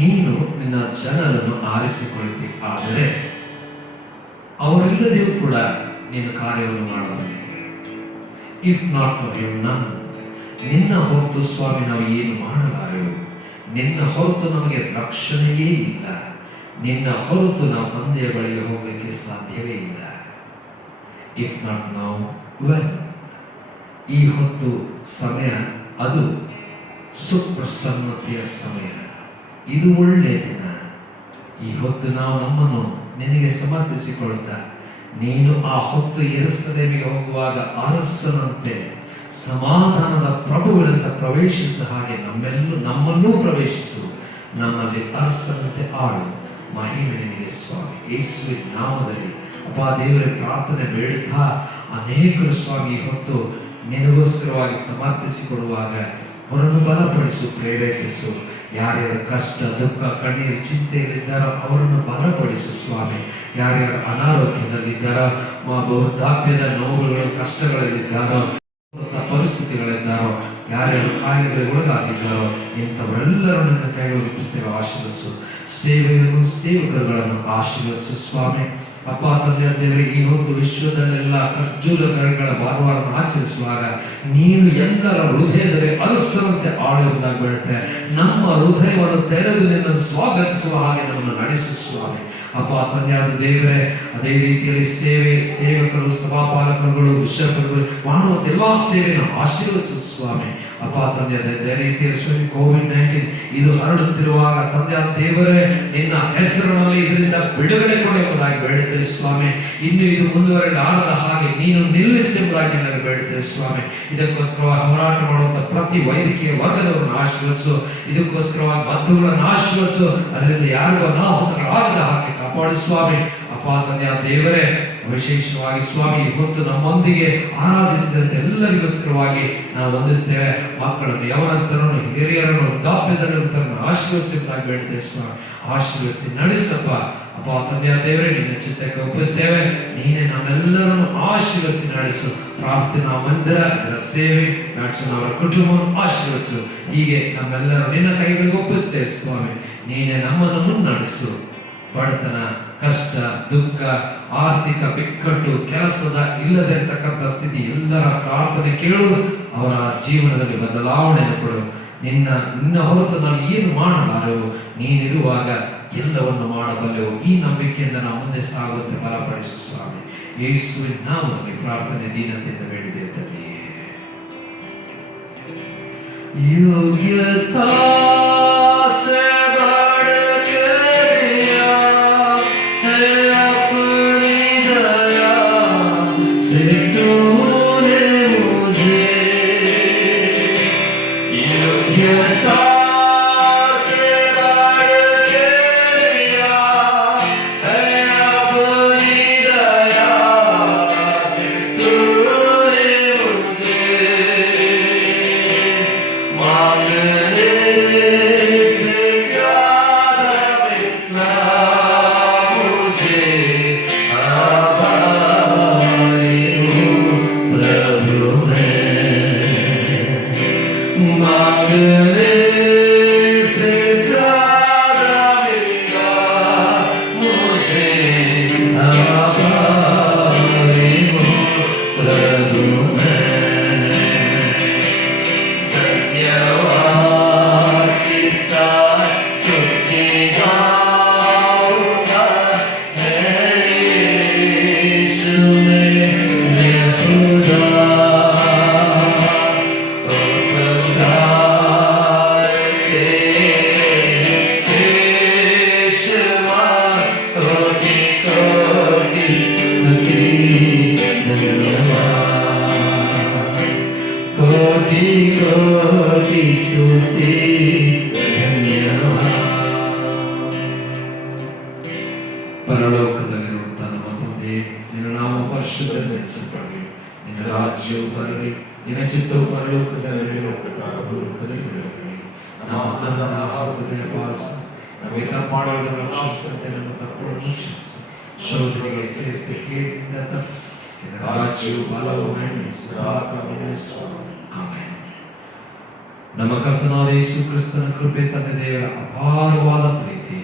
ನೀನು ನಿನ್ನ ಜನರನ್ನು ಆರಿಸಿಕೊಳ್ತಿ, ಆದರೆ ಅವರಿಲ್ಲದೆಯೂ ಕೂಡ ನೀನು ಕಾರ್ಯವನ್ನು ಮಾಡಬಲ್ಲೆ. ಇಫ್ ನಾಟ್ ಫಾರ್ ಯು ನನ್. ನಿನ್ನ ಹೊರತು ಸ್ವಾಮಿ ನಾವು ಏನು ಮಾಡಲಾರೆವು. ನಿನ್ನ ಹೊರತು ನಮಗೆ ರಕ್ಷಣೆಯೇ ಇಲ್ಲ. ನಿನ್ನ ಹೊರತು ನಾವು ತಂದೆಯ ಬಳಿಗೆ ಹೋಗಲಿಕ್ಕೆ ಸಾಧ್ಯವೇ ಇಲ್ಲ. If not now when? ಈ ಹೊತ್ತು ಸಮಯ ಅದು ಸುಪ್ರಸನ್ನತೆಯ ಸಮಯ. ಇದು ಒಳ್ಳೆಯ ದಿನ. ಈ ಹೊತ್ತು ನಾವು ನಮ್ಮನ್ನು ನಿನಗೆ ಸಮರ್ಪಿಸಿಕೊಳ್ಳುತ್ತಾ, ನೀನು ಆ ಹೊತ್ತು ಯೆರೂಸಲೇಮಿಗೆ ಹೋಗುವಾಗ ಅರಸನಂತೆ, ಸಮಾಧಾನದ ಪ್ರಭುವಿನಂತೆ ಪ್ರವೇಶಿಸಿದ ಹಾಗೆ ನಮ್ಮನ್ನೂ ಪ್ರವೇಶಿಸು. ನಮ್ಮಲ್ಲಿ ಅರಸನಂತೆ ಆಳು. ಮಹಿಮೆ ನಿನಗೆ ಸ್ವಾಮಿ, ಯೇಸುವಿನ ನಾಮದಲ್ಲಿ. ಅಪ್ಪ ದೇವರೇ, ಪ್ರಾರ್ಥನೆ ಬೇಡುತ್ತಾ ಅನೇಕರು ಸ್ವಾಮಿ ಹೊತ್ತು ನಿನಗೋಸ್ಕರವಾಗಿ ಸಮರ್ಪಿಸಿಕೊಡುವಾಗ ಅವರನ್ನು ಬಲಪಡಿಸು, ಪ್ರೇರೇಪಿಸು. ಯಾರ್ಯಾರು ಕಷ್ಟ, ದುಃಖ, ಕಣ್ಣೀರು, ಚಿಂತೆಯಲ್ಲಿದ್ದಾರೋ ಅವರನ್ನು ಬಲಪಡಿಸು ಸ್ವಾಮಿ. ಯಾರ್ಯಾರು ಅನಾರೋಗ್ಯದಲ್ಲಿದ್ದಾರೋ, ವೃದ್ಧಾಪ್ಯದ ನೋವುಗಳು, ಕಷ್ಟಗಳಲ್ಲಿದ್ದಾರೋ, ಪರಿಸ್ಥಿತಿಗಳಿದ್ದಾರೋ, ಯಾರ್ಯಾರು ಕಾಯಿಲೆಗಳಿಗೆ ಒಳಗಾಗಿದ್ದಾರೋ, ಇಂಥವರೆಲ್ಲರನ್ನು ನನ್ನ ಕೈಗೆ ಒಪ್ಪಿಸ್ತೇವೆ. ಆಶೀರ್ವದಿಸು. ಸೇವೆಯನ್ನು, ಸೇವಕರುಗಳನ್ನು ಆಶೀರ್ವದಿಸು ಸ್ವಾಮಿ. ಅಪ್ಪ ತಂದೆ ದೇವರೇ, ಈ ಹೊತ್ತು ವಿಶ್ವದಲ್ಲೆಲ್ಲ ಖರ್ಜೂರಗಳ ಭಾನುವಾರವನ್ನು ಆಚರಿಸುವಾಗ ನೀನು ಎಲ್ಲರ ಹೃದಯದಲ್ಲಿ ಅರಸರಂತೆ ಆಳುವುದಾಗಿ ಬೇಡುತ್ತೆ. ನಮ್ಮ ಹೃದಯವನ್ನು ತೆರೆದು ನಿನ್ನನ್ನು ಸ್ವಾಗತಿಸುವ ಹಾಗೆ ನಮ್ಮನ್ನು ನಡೆಸು ಸ್ವಾಮಿ. ಅಪ್ಪ ತಂದೆಯಾದ ದೇವರೇ, ಅದೇ ರೀತಿಯಲ್ಲಿ ಸೇವಕರು, ಸಭಾಪಾಲಕರುಗಳು, ಬಿಷಪ್ಗಳು ಮಾಡುವಂತ ಎಲ್ಲಾ ಸೇವೆಯನ್ನು ಆಶೀರ್ವದಿಸು ಸ್ವಾಮಿ. ಅಪ್ಪ ತಂದೆಯಾದ ಅದೇ ರೀತಿಯಲ್ಲಿ ಕೋವಿಡ್-19 ಇದು ಹರಡುತ್ತಿರುವಾಗ ತಂದೆಯಾದ ದೇವರೇ, ನಿನ್ನ ಹೆಸರಿನಲ್ಲಿ ಇದರಿಂದ ಬಿಡುಗಡೆ ಕೊಡುವುದಾಗಿ ಬೇಡುತ್ತೇವೆ ಸ್ವಾಮಿ. ಇನ್ನು ಇದು ಮುಂದುವರೆಯಲಾರದ ಹಾಗೆ ನೀನು ನಿಲ್ಲಿಸುವುದಾಗಿ ನನಗೆ ಬೇಡುತ್ತೇವೆ ಸ್ವಾಮಿ. ಇದಕ್ಕೋಸ್ಕರವಾಗಿ ಹೋರಾಟ ಮಾಡುವಂತ ಪ್ರತಿ ವೈದ್ಯಕೀಯ ವರ್ಗದವರನ್ನು ಆಶೀರ್ವದಿಸು. ಇದಕ್ಕೋಸ್ಕರವಾಗಿ ಬಂಧುಗಳನ್ನು ಆಶೀರ್ವದಿಸು. ಅದರಿಂದ ಯಾರಿಗೂ ಅನಾಹುತಗಳಾಗದ ಹಾಗೆ ಕಾಪಾಡು ಸ್ವಾಮಿ. ಅಪ್ಪ ತಂದೆಯ ದೇವರೇ, ವಿಶೇಷವಾಗಿ ಸ್ವಾಮಿ ಹೊತ್ತು ನಮ್ಮೊಂದಿಗೆ ಆರಾಧಿಸಿದಂತೆ ಎಲ್ಲರಿಗೋಸ್ಕರವಾಗಿ ನಾವು ವಂದಿಸ್ತೇವೆ. ಮಕ್ಕಳನ್ನು, ಯವನಸ್ಥರನ್ನು, ಹಿರಿಯರನ್ನು, ವೃದ್ಧಾಪ್ಯದಲ್ಲಿರುತ್ತರನ್ನು ಆಶೀರ್ವದಿಸುವುದಾಗಿ ಬೇಡ್ತೇವೆ ಸ್ವಾಮಿ. ಆಶೀರ್ವದಿಸಿ ನಡೆಸಪ್ಪ. ಅಪ್ಪ ತಂದೆಯ ದೇವರೇ, ನಿನ್ನ ಚಿತ್ತಕ್ಕೆ ಒಪ್ಪಿಸ್ತೇವೆ. ನೀನೇ ನಮ್ಮೆಲ್ಲರನ್ನು ಆಶೀರ್ವದಿಸಿ ನಡೆಸು. ಪ್ರಾರ್ಥನಾ ಮಂದಿರ, ಇದರ ಸೇವೆ, ಮ್ಯಾಕ್ಸನ್ ಅವರ ಕುಟುಂಬವನ್ನು ಆಶೀರ್ವದಿಸು. ಹೀಗೆ ನಮ್ಮೆಲ್ಲರೂ ನಿನ್ನ ಕೈಗಳಿಗೆ ಒಪ್ಪಿಸ್ತೇವೆ ಸ್ವಾಮಿ. ನೀನೇ ನಮ್ಮನ್ನು ಮುನ್ನಡೆಸು. ಬಡತನ, ಕಷ್ಟ, ದುಃಖ, ಆರ್ಥಿಕ ಬಿಕ್ಕಟ್ಟು, ಕೆಲಸದ ಇಲ್ಲದೆ ಇರತಕ್ಕಂಥ ಸ್ಥಿತಿ, ಎಲ್ಲರ ಪ್ರಾರ್ಥನೆ ಕೇಳು. ಅವರ ಜೀವನದಲ್ಲಿ ಬದಲಾವಣೆಯನ್ನು ಕೊಡು. ನಿನ್ನ ಹೊರತು ನಾವು ಏನು ಮಾಡಲಾರೆವು. ನೀನಿರುವಾಗ ಎಲ್ಲವನ್ನು ಮಾಡಬಲ್ಲೆವು. ಈ ನಂಬಿಕೆಯಿಂದ ನಾವು ಮುಂದೆ ಸಾಗುವಂತೆ ಬಲಪಡಿಸು ಸ್ವಾಮಿ. ಯೇಸುವಿನ ನಾಮದಲ್ಲಿ ಪ್ರಾರ್ಥನೆ ದೀನತೆಯಿಂದ ಬೇಡಿದೆ ತಂದೆಯೇ. ಯೋಗ್ಯತಾ योग्यता से बढ़ के मांगने से ज्यादा मिलेगा मुझे आभारी हूँ प्रभु मैं धन्यवाद के साथ स्तुति गाऊंगा है यीशु मेरे खुदा ओ खुदा तेरे पेशवा कोटि कोटि स्तुति धन्यवाद कोटि कोटि स्तुति ಧನ್ಯವಾದ. ಪರಲೋಕದಲ್ಲಿರುವಂತ ನಮ್ಮ ತಂದೆ, ನಿನ್ನ ನಾಮ ಪರಿಶುದ್ಧಗೊಳಿಸಲ್ಪಡಲಿ, ನಿನ್ನ ರಾಜ್ಯವು ಬರಲಿ, ನಿನ್ನ ಚಿತ್ತವು ಪರಲೋಕದಲ್ಲಿ ನೆರವೇರುವ ಪ್ರಕಾರ ಭೂಲೋಕದಲ್ಲಿ ನೆರವೇರಲಿ. ನಮ್ಮ ಅನ್ನ ಆಹಾರದಲ್ಲಿ ಪಾಲಿಸು, ನಮಗೆ ತಪ್ಪಾಡುವುದನ್ನು ಕ್ಷಮಿಸದಂತೆ ನಮ್ಮ ತಪ್ಪುಗಳನ್ನು ಕ್ಷಮಿಸು, ಶೋಧನೆಗೆ ಸೇರಿಸದೆ ಕೀಡಿನಿಂದ ತಪ್ಪಿಸು. ನಿನ್ನ ರಾಜ್ಯವು ಬಲವು ಮಹಿಮೆಯು ಸದಾ ಕಾಲವೂ ಸ್ವಾಮಿ. ಆಮೆನ್. ನಮ್ಮ ಕರ್ತನಾದ ಯೇಸು ಕ್ರಿಸ್ತನ ಕೃಪೆ, ತಂದೆ ದೇವರ ಅಪಾರವಾದ ಪ್ರೀತಿ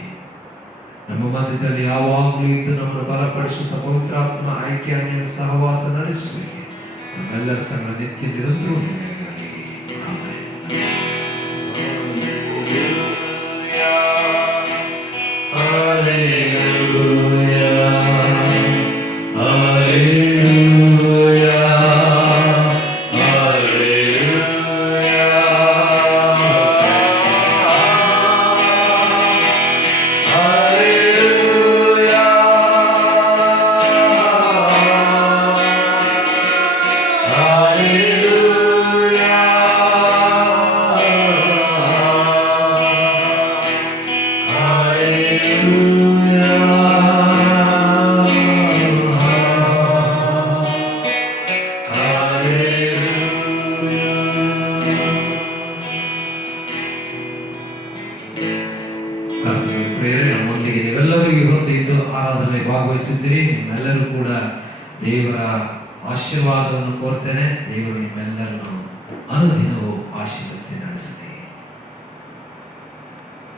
ನಮ್ಮ ಮಧ್ಯದಲ್ಲಿ ಯಾವಾಗಲೂ ಇದ್ದು ನಮ್ಮನ್ನು ಬಲಪಡಿಸುತ್ತ ಪವಿತ್ರಾತ್ಮನ ಆಯ್ಕೆ ಅನ್ಯ ಸಹವಾಸ ನಡೆಸುವಿಕೆ ನಮ್ಮೆಲ್ಲರ ಸಂಗ ನಿತ್ಯ ನಿರಂತರ ಆಗಿರಲಿ. ಆಮೆನ್. ನಮ್ಮೊಂದಿಗೆ ನೀವೆಲ್ಲರೂ ಈ ಹೊತ್ತು ಇದ್ದು ಆರಾಧನೆ ಭಾಗವಹಿಸಿದ್ದೀರಿ. ನಿಮ್ಮೆಲ್ಲರೂ ಕೂಡ ದೇವರ ಆಶೀರ್ವಾದವನ್ನು ಕೋರ್ತೇನೆ. ದೇವರು ನಿಮ್ಮೆಲ್ಲರನ್ನು ಅನುದಿನವೂ ಆಶೀರ್ವದಿಸಿ ನಡೆಸುತ್ತಾರೆ.